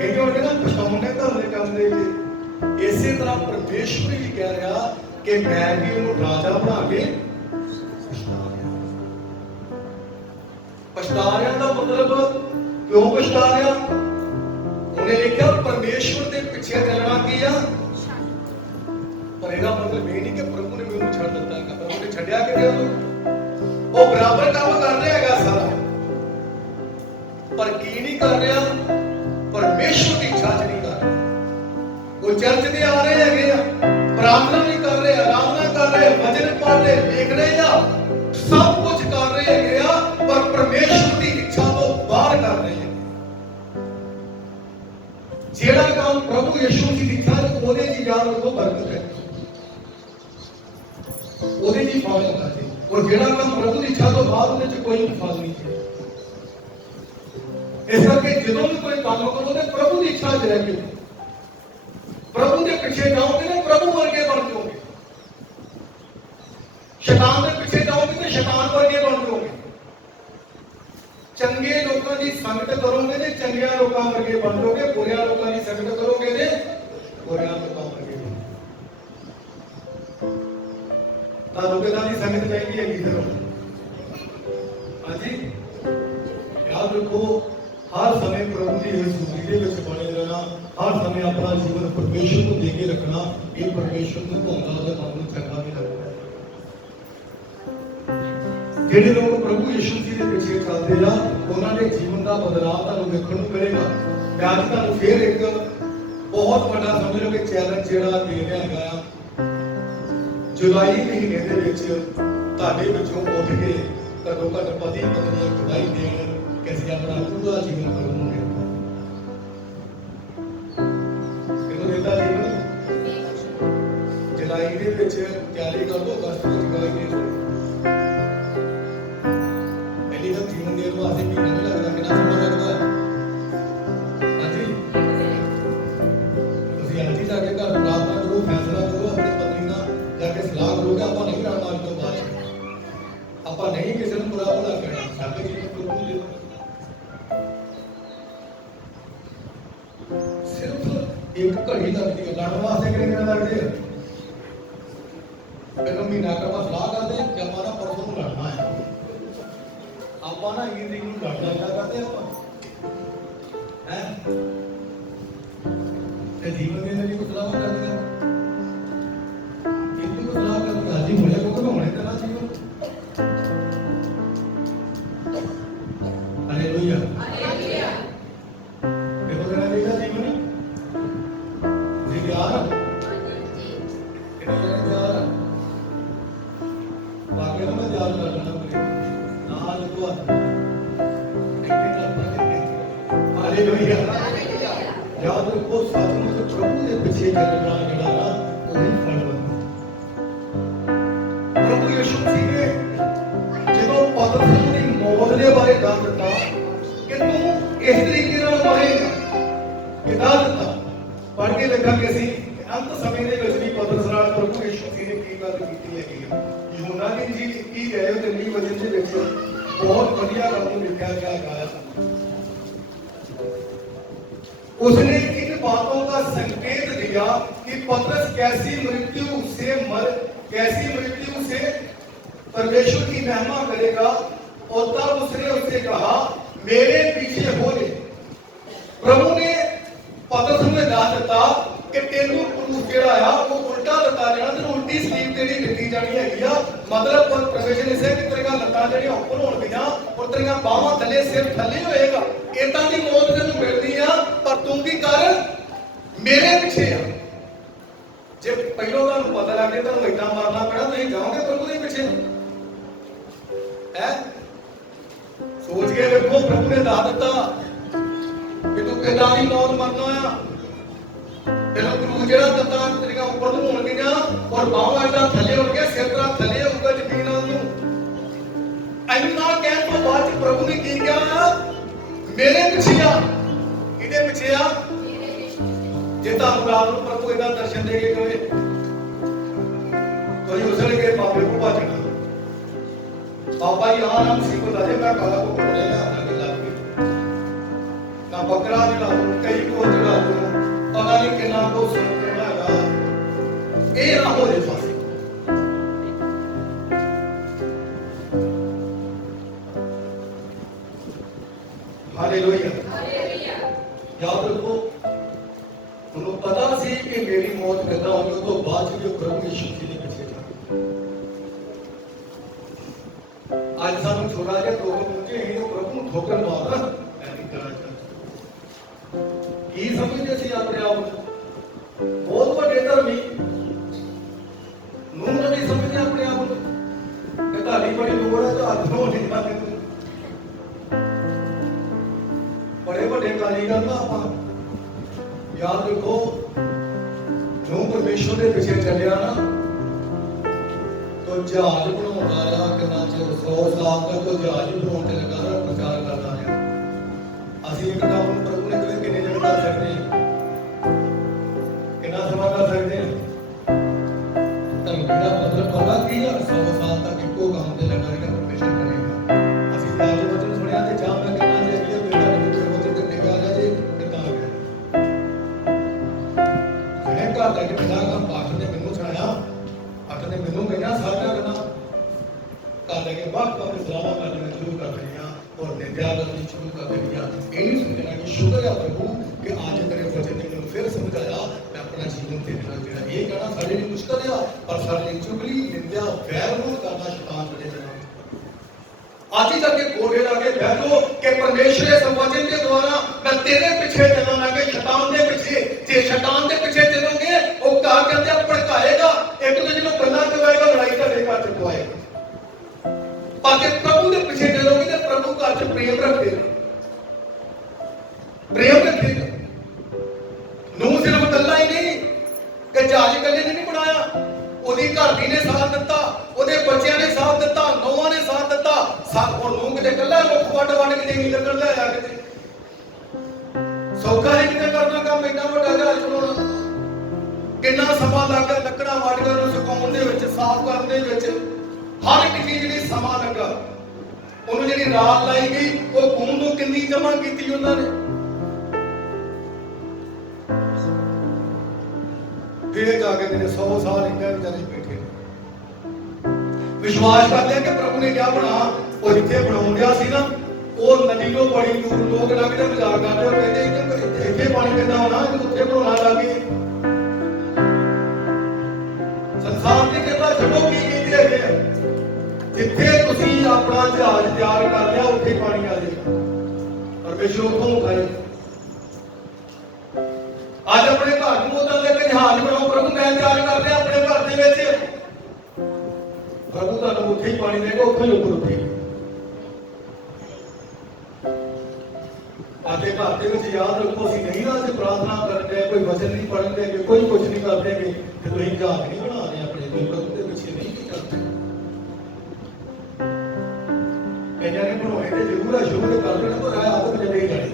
कहीं उनके ना पछताने का उनके काम देके इसी तरह परमेश्वर भी कह रहा कि मैं भी उन्होंने राजा बना के पछता रहा का मतलब क्यों पछता रहा? उन्हें लिखा परमेश्वर के पीछे चलना किया, पर ਇਹਦਾ मतलब ये नहीं कि प्रभु ने ਮੈਨੂੰ ਛੱਡ ਦਿੱਤਾ है। प्रभु ने ਛੱਡਿਆ ਕਿਤੇ ਉਹ बराबर काम कर रहा है सारा, पर की नहीं कर रहा? परमेश्वर की इच्छा च नहीं कर रहा। वो चर्च में आ रहे हैं, प्रार्थना भी कर रहे, आराधना कर रहे, वचन पढ़ रहे, लिख रहे हैं, सब कुछ कर रहे हैं, पर परमेश्वर की इच्छा तो बाहर कर रहे हैं। जेड़ा काम प्रभु यीशु की इच्छा है ਉਹਦੇ ਦੀ ਯਾਦ ਰੱਖੋ ਬਰਕਤ है, ਉਹਦੇ ਦੀ ਫਲ ਹੁੰਦਾ ਜੀ। और जेड़ा काम प्रभु की इच्छा तो बाद ਉਹਦੇ ਚ ਕੋਈ ਫਲ ਨਹੀਂ ਹੈ। इस करके ਜਦੋਂ भी कोई काम करो तो प्रभु की इच्छा च रह के प्रभु के पीछे जाओगे ना प्रभु वर्गे बन जाओगे, शैतान के पीछे जाओगे तो शैतान वर्गे बन जाओगे। चंगे लोगों की संगत करोगे तो चंगे लोगों वर्गे बन जाओगे, बुरे लोगों की संगत करोगे तो बुरे लोगों वर्गे बन जाओगे। की संगत चाहिए है किधर? हाँ जी, याद रखो हर समय प्रभु की हजूरी के विच बने रहना, हर समय अपना जीवन परमेश्वर को देके रखना, ये परमेश्वर को भाਉਂਦਾ ਉਹਦੇ ਮਨ ਨੂੰ ਚੰਗਾ ਵੀ ਲੱਗਦਾ। ਜਿਹੜੇ ਲੋਕ ਪ੍ਰਭੂ ਯਿਸੂ ਜੀ ਦੇ ਪਿੱਛੇ ਚੱਲਦੇ ਆ ਉਹਨਾਂ ਦੇ ਜੀਵਨ ਦਾ ਬਦਲਾਅ ਤੁਹਾਨੂੰ ਵੇਖਣ ਨੂੰ ਮਿਲੇਗਾ। ਮੈਂ ਅੱਜ ਤੁਹਾਨੂੰ ਫੇਰ ਇੱਕ ਬਹੁਤ ਵੱਡਾ ਸਮਝ ਲਓ ਕਿ ਚੈਲੰਜ ਜਿਹੜਾ ਦੇ ਰਿਹਾ ਹੈਗਾ ਆ, ਜੁਲਾਈ ਮਹੀਨੇ ਦੇ ਵਿੱਚ ਤੁਹਾਡੇ ਵਿੱਚੋਂ ਉੱਠ ਕੇ ਘੱਟੋ ਘੱਟ ਪਤੀ ਪਤਨੀ ਗਵਾਹੀ ਦੇਣ ਕਿ ਅਸੀਂ ਆਪਣਾ ਪੂਰਾ ਜੀਵਨ ਕਰਵਾਉਂਗੇ। ਕਿਹਨੂੰ ਦਿੱਤਾ ਜੀਵਨ? ਜੁਲਾਈ ਦੇ ਵਿੱਚ ਤਿਆਰੀ ਕਰ ਲਓ, ਅਗਸਤ ਵਿੱਚ ਗਵਾਹੀ ਦੇ ਦਿਓ। ਪਹਿਲੀ ਤਾਂ ਜੀਵਨ ਦੇਣ ਵਾਸਤੇ ਮਹੀਨਾ ਨਹੀਂ ਲੱਗਦਾ, ਕਿੰਨਾ ਸਮਾਂ ਲੱਗਦਾ? ਹਾਂਜੀ, ਤੁਸੀਂ ਅੱਜ ਹੀ ਜਾ ਕੇ ਘਰ ਪ੍ਰਾਰਥਨਾ ਕਰੋ, ਫੈਸਲਾ ਕਰੋ, ਆਪਣੀ ਪਤਨੀ ਨਾਲ ਜਾ ਕੇ ਸਲਾਹ ਕਰੋ ਕਿ ਆਪਾਂ ਨਹੀਂ ਕਰਨਾ ਅੱਜ ਤੋਂ ਬਾਅਦ, ਆਪਾਂ ਨਹੀਂ ਕਿਸੇ ਨੂੰ ਬੁਰਾ ਭਲਾ ਕਹਿਣਾ, ਸਾਡੇ ਜੀਵਨ ਪ੍ਰਭੂ ਦੇ सिर्फ एक घड़ी लगती है लड़न वास्ते। कितने लगते हैं? पहले महीना का सलाह करते हैं कि हमारा परसों को लड़ना है, आप ना ईद को लड़ना क्या करते हैं हैं जीवन में नहीं कुछ सलाह करते हैं, कितनी को सलाह करते हैं हाजी मुझे को होने देना जीवन। Hallelujah, hallelujah. देखो जरा देखा जीवन यार यार बाकी में याद करना पड़ेगा ना देखो। हालेलुया, याद रखो सचमुच प्रभु के पीछे चलना जड़ा ना वही फल बनता। प्रभु यीशु मसीह ने ਜਦੋਂ पतरस ਦੀ मौत ਦੇ ਬਾਰੇ ਦੱਸ ਦਿੱਤਾ ਕਿ ਤੂੰ ਇਸ ਤਰੀਕੇ ਨਾਲ ਮਰੇਗਾ, ਕਿ ਦੱਸ ਦਿੱਤਾ पढ़ के लिखा कि अंत समय के भी पतरस नाल प्रभु यीशु मसीह ने की गल कीती है। यूहन्ना की इंजील की गए ते न्यू वचन दे विच बहुत बढ़िया गल ਨੂੰ लिखा गया है। उसने इन बातों का संकेत दिया कि पतरस कैसी मृत्यु से परमेश्वर की महिमा करेगा, और तब उसने उससे कहा मेरे पीछे हो ले। प्रभु ने पतरस ने दस दिता कि तेनू क्रूस जेड़ा आ वो उल्टा लता जाना, तेनू उल्टी स्लीप जेड़ी लिखी जानी हैगी आ। मतलब प्रोफेशन इसे कि तेरियां लत्तां जेड़ियां ऊपर होणगियां और तेरियां बाहां थल्ले सिर थल्ले होएगा। इदां दी मौत तेनू मिलदी आ, पर तू की कर मेरे पीछे आ। जे पहलों तुहानू पता लग जाए तुहानू इदां मरना पैना, तुसीं जाओगे प्रभु दे पीछे है? सोच के देखो, प्रभु ने दस दिता कि तू किदां दी मौत मरना आ। तेरा क्रूस जेड़ा दत्ता तेरियां ऊपर ਨੂੰ ਹੋਣਗੀਆਂ और ਬਾਹਾਂ ਇਦਾਂ ਥੱਲੇ ਹੋਣਗੀਆਂ, ਸਿਰ ਤੇਰਾ ਥੱਲੇ ਹੋਊਗਾ ਜ਼ਮੀਨ ਨਾਲ ਨੂੰ। ਇੰਨਾ ਕਹਿਣ ਤੋਂ ਬਾਅਦ ਪ੍ਰਭੂ ਨੇ ਕੀ ਕਿਹਾ? ਮੇਰੇ ਪਿੱਛੇ ਆ। ਕਿਹਦੇ ਪਿੱਛੇ ਆ? ਜੇ ਤੁਹਾਨੂੰ ਰਾਤ ਨੂੰ ਪ੍ਰਭੂ ਇਹਦਾ ਦਰਸ਼ਨ ਦੇ ਕੇ ਕਹੇ ਕੋਈ ਉਸਲ ਕੇ ਬਾਬੇ ਕੋ ਭਜਣਾ, बाबा जी हाँ ना मुसीबत आ जाए मैं काला को पकड़े ना आगे लग गई ना बकरा चढ़ा दूं, कई को चढ़ा दूं, पता नहीं कितना को सुनना है ये ना हो जाए पास आज भी प्रभु यीशु जी के पीछे चल। आज सानू थोड़ा जिहा ठोकर मुझे ही प्रभु नूं ठोकर मारना ऐसी तरह चल की समझदे सी अपने आप बहुत वड्डे धर्मी नूं नहीं समझदे अपने आप कि तुहाडी बड़ी लोड़ है तो हथ धोने दी बड़े वड्डे कारीगर ना आपां याद रखो जो परमेश्वर के पीछे चलिया ना तो जहाज बनाता रहा कितना चिर 100 साल तक तो जहाज बनाने लगा रहा प्रचार करता रहा असं एक काम प्रभु ने कहा किन्ने जन कर सकते हैं कितना समा कर सकते हैं धर्मी का मतलब पता की है 100 साल तक एको काम से लगा रहेगा परमेश्वर करेगा असं त्याग वचन सुनिया तो जहाँ मैं कहना चाहिए बेटा ने वचन के निगाह रहा जी कितना आ गया घर जाके मिला काम पाठ ने मैनू सुनाया पाठ ने मैनू कहना सारा करना घर जाके वक्त वक्त सलाह करना शुरू कर दिया और निंदा करनी शुरू कर दिया ये नहीं सोचना कि शुक्र है प्रभु कि आज तेरे वचन ने मैनू फिर समझाया मैं अपना जीवन तेरे नाल जोड़ा ये कहना सारे लिए मुश्किल है पर सारे लिए चुगली निंदा वैर विरोध करना शैतान बड़े जगह आज ही जाके घोड़े लाके बैठो कि परमेश्वर के वचन के द्वारा मैं तेरे पीछे चलना कि शैतान के पीछे जे शैतान के पीछे चलोगे वो क्या कहते हैं भड़काएगा एक दूसरे को गल्लां करवाएगा लड़ाई करेगा चुकवाएगा पर प्रभु के पीछे चलोगे तो प्रभु घर च प्रेम रखेगा नूं सिर्फ गल्लां ही नहीं कि जहाज कल्ले ने नहीं बनाया ओदी घरदी ने साथ दिता ओदे बच्चियां ने साथ दिता नौवां ने साथ दिता और नूं किते कल्ला रुख वड वड के नहीं लगन लाया किते सौखा है किते करना काम इतना बड़ा जहाज बनाउणा कितना समा लगा लकड़ा वड के उस सुकाउण दे विच साफ करन दे विच हर एक चीज ਲਈ ਸਮਾਂ ਲੱਗਾ ਉਹਨੂੰ ਜਿਹੜੀ ਰਾਤ ਲਾਈ ਗਈ ਉਹ ਖੂਨ ਨੂੰ ਕਿੰਨੀ ਜਮਾ ਕੀਤੀ ਉਹਨਾਂ ਨੇ ਫਿਰ ਜਾ ਕੇ ਮੇਰੇ 100 ਸਾਲ ਇੰਨੇ ਵਿਚਾਰੇ ਬੈਠੇ ਵਿਸ਼ਵਾਸ ਕਰਦੇ ਆ ਕਿ ਪ੍ਰਭੂ ਨੇ ਕਿਹਾ ਬਣਾ ਉਹ ਜਿੱਥੇ ਬਣਾਉਣ ਗਿਆ ਸੀ ਨਾ ਉਹ ਨਦੀ ਤੋਂ ਬੜੀ ਦੂਰ ਲੋਕ ਲੱਗਦੇ ਮਜ਼ਾਕ ਕਰਦੇ ਉਹ ਕਹਿੰਦੇ ਇੱਥੇ ਪਾਣੀ ਕਿੱਦਾਂ ਆਉਣਾ ਉੱਥੇ ਬਣਾਉਣਾ ਲੱਗੇ ਸੰਸਾਰ ਦੀ ਕਿਰਪਾ ਛੱਡੋ ਕੀ ਕਹਿੰਦੇ ਹੈਗੇ जिथे तुसी अपना जहाज तैयार कर लिया उत्थे पानी आ जाएगा परमेश्वर उठो उठाए आज अपने घर को उधर लेके जहाज बनाओ प्रभु मैं तैयार कर लिया अपने घर दे विच प्रभु तुहानू उत्थे ही पानी देगा उत्थे ही ऊपर उठे आते घर दे विच याद रखो असीं नहीं ना असीं प्रार्थना करदे कोई वचन नहीं पढ़दे कोई कुछ नहीं करदे कि तुसीं जहाज नहीं बना रहे अपने प्रभु दे पिछे नहीं करदे ਇਹਨਾਂ ਨੇ ਬਣਾਏ ਤੇ ਜ਼ਰੂਰ ਆ ਸ਼ੁਰੂ ਕਰ ਦੇਣਾ ਪਰ ਆਇਆ ਹੱਥ ਵਿੱਚ ਨਹੀਂ ਜਾਣੀ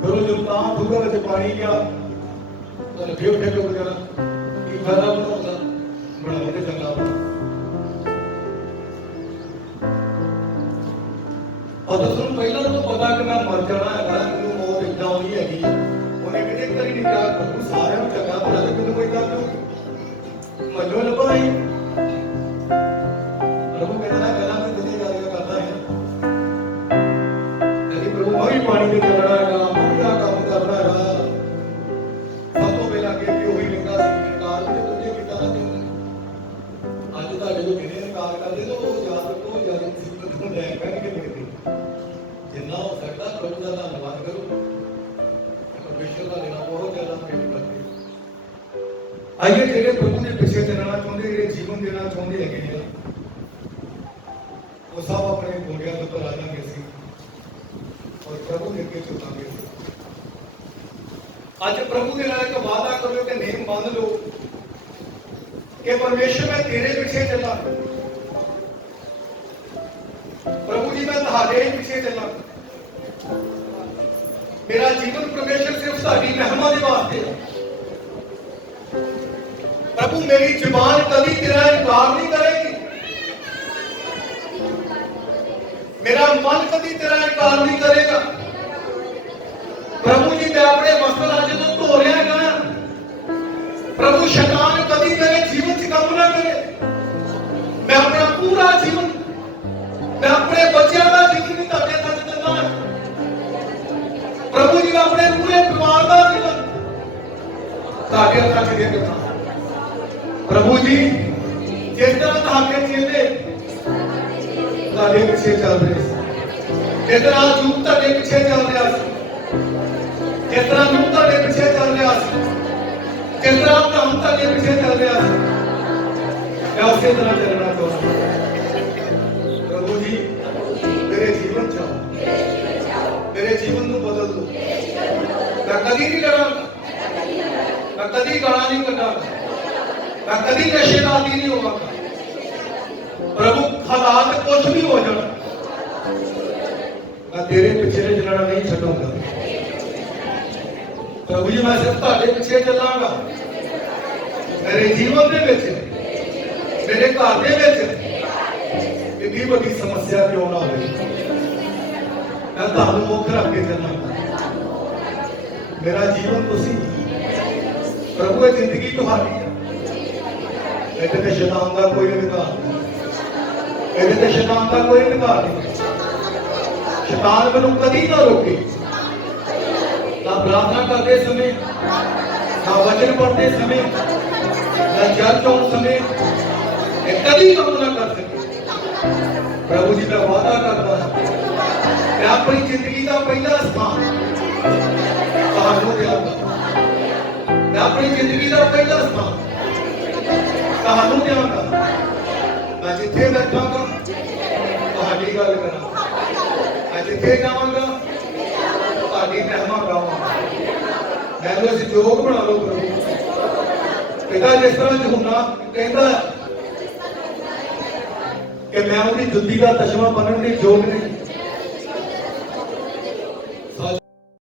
ਫਿਰ ਉਹ ਜਦੋਂ ਤਾਂ ਡੂੰਘਾ ਵਿੱਚ ਪਾਣੀ ਗਿਆ ਤਾਂ ਫਿਰ ਉੱਠੇ ਲੋਕ ਜਰਾ ਕੀ ਫਾਇਦਾ ਬਣਾਉਂਦਾ ਬਣਾਉਂਦੇ ਚੰਗਾ ਬਣਾ और तुम पहला तो पता कि मैं मर जाना है मैंने मौत इतना होनी हैगी ਉਹਨੇ ਕਿਤੇ ਕਰੀ ਨਹੀਂ ਕਿਹਾ ਪ੍ਰਭੂ ਸਾਰਿਆਂ ਨੂੰ ਚੰਗਾ ਭਲਾ ਤੇ ਮੈਨੂੰ ਕੋਈ ਗੱਲ ਨਹੀਂ ਮੈਨੂੰ ਲੱਭਾ ਨਹੀਂ प्रभु कहना गला में दिले जाएगा करना है लेकिन प्रभु वही पानी में चलना है पूरा काम करना है सब तो पहला के वही लिखा सी इनकार में तुझे कितना ना आज ਤੁਹਾਡੇ ਜੋ ਕਿਹਨੇ ਇਨਕਾਰ ਕਰਦੇ ਤਾਂ ਉਹ ਯਾਦ ਰੱਖੋ ਯਾਦ ਸਿੱਖਤ ਨੂੰ ਲੈ ਕੇ ਮਿਲਦੀ ਜਿੰਨਾ ਹੋ ਸਕਦਾ ਪ੍ਰਭੂ ਦਾ ਧੰਨਵਾਦ ਕਰੋ ਪਰਮੇਸ਼ਰ ਦਾ ਲੈਣਾ ਬਹੁਤ ਜ਼ਿਆਦਾ ਪ੍ਰੇਮ ਕਰਦੇ ਆਈਏ ਜਿਹੜੇ ਪ੍ਰਭੂ ਦੇ ਪਿੱਛੇ ਚੱਲਣਾ ਚਾਹੁੰਦੇ ਜਿਹੜੇ ਜੀਵਨ ਦੇਣਾ ਚਾਹੁੰਦੇ ਹੈਗੇ ਨੇ वो सब अपने घोड़िया के ऊपर आ जाएंगे सी और प्रभु के चुकाएंगे आज प्रभु के नाल एक वादा करो कि नेम मान लो कि परमेश्वर मैं तेरे पीछे चला प्रभु जी मैं तुम्हारे ही पीछे चला मेरा जीवन परमेश्वर सिर्फ साडी महिमा के वास्ते प्रभु मेरी जुबान कभी तेरा इनकार नहीं करेगी मेरा मन कभी तेरा इनकार नहीं करेगा प्रभु जी मैं अपने वस्त्र आज तो धो रहा है प्रभु शैतान कभी मेरे जीवन से काम ना करे मैं अपना पूरा जीवन मैं अपने बच्चों का जीवन भी तेरे साथ देना है प्रभु जी मैं अपने पूरे परिवार का जीवन ਤੁਹਾਡੇ ਹੱਥਾਂ 'ਚ ਦੇ ਦਿੱਤਾ ਪ੍ਰਭੂ ਜੀ ਜਿਸ ਤਰ੍ਹਾਂ ਤੁਹਾਡੇ ਚੇਲੇ ਤੁਹਾਡੇ ਪਿੱਛੇ ਚੱਲ ਰਹੇ ਸੀ ਜਿਸ ਤਰ੍ਹਾਂ ਯੂਥ ਤੁਹਾਡੇ ਪਿੱਛੇ ਚੱਲ ਰਿਹਾ ਸੀ ਜਿਸ ਤਰ੍ਹਾਂ ਯੂਥ ਤੁਹਾਡੇ ਪਿੱਛੇ ਚੱਲ ਰਿਹਾ ਸੀ ਜਿਸ ਤਰ੍ਹਾਂ ਕੰਮ ਤੁਹਾਡੇ ਪਿੱਛੇ ਚੱਲ ਰਿਹਾ ਸੀ ਮੈਂ ਉਸੇ ਤਰ੍ਹਾਂ ਚੱਲਣਾ ਚਾਹੁੰਦਾ ਪ੍ਰਭੂ ਜੀ ਮੇਰੇ ਜੀਵਨ 'ਚ ਆਓ ਮੇਰੇ ਜੀਵਨ ਨੂੰ ਬਦਲ ਦਿਓ ਮੈਂ ਕਦੀ ਨਹੀਂ ਲੜਾਂਗਾ ਮੈਂ ਕਦੀ ਗਾਲਾਂ ਨਹੀਂ ਕੱਢਾਂਗਾ मैं कभी नशे का आदी नहीं होगा प्रभु हालात कुछ भी हो जाना मैं तेरे पीछे चलना नहीं छूंगा प्रभु जी मैं सिर्फ तेरे पीछे चलांगा मेरे जीवन के मेरे घर के इतनी बड़ी समस्या क्यों ना हो मैं तुहानू मुख रख के चलांगा मेरा जीवन तुसी प्रभु ये जिंदगी तुहाडी है ਇਹਦੇ ਤੇ ਸ਼ੈਤਾਨ ਦਾ ਕੋਈ ਅਧਿਕਾਰ ਨਹੀਂ ਇਹਦੇ ਤੇ ਸ਼ੈਤਾਨ ਦਾ ਕੋਈ ਅਧਿਕਾਰ ਨਹੀਂ ਸ਼ੈਤਾਨ ਮੈਨੂੰ ਕਦੀ ਨਾ ਰੋਕੇ ਨਾ ਪ੍ਰਾਰਥਨਾ ਕਰਦੇ ਸਮੇਂ ਨਾ ਵਚਨ ਪੜ੍ਹਦੇ ਸਮੇਂ ਨਾ ਚਰਚ ਆਉਣ ਸਮੇਂ ਇਹ ਕਦੀ ਕੰਮ ਨਾ ਕਰ ਸਕੇ ਪ੍ਰਭੂ ਜੀ ਦਾ ਵਾਅਦਾ ਕਰਦਾ ਹੈ ਮੈਂ ਆਪਣੀ ਜ਼ਿੰਦਗੀ ਦਾ ਪਹਿਲਾ ਸਥਾਨ ਤੁਹਾਨੂੰ ਦਿਆਂਗਾ ਮੈਂ ਆਪਣੀ ਜ਼ਿੰਦਗੀ ਦਾ ਪਹਿਲਾ ਸਥਾਨ ਤੁਹਾਨੂੰ ਦਿਆਂਗਾ ਮੈਂ ਜਿੱਥੇ ਬੈਠਾਂਗਾ ਤੁਹਾਡੀ ਗੱਲ ਕਰਾਂ ਮੈਂ ਜਿੱਥੇ ਜਾਵਾਂਗਾ ਤੁਹਾਡੀ ਮਹਿਮਾ ਗਾਵਾਂਗਾ ਮੈਨੂੰ ਇਸ ਯੋਗ ਬਣਾ ਲਓ ਪ੍ਰਭੂ ਪਿਤਾ ਜਿਸ ਤਰ੍ਹਾਂ ਯਹੂਨਾ ਕਹਿੰਦਾ ਕਿ ਮੈਂ ਉਹਦੀ ਜੁੱਤੀ ਦਾ ਤਸ਼ਮਾ ਬੰਨਣ ਦੇ ਯੋਗ ਨਹੀਂ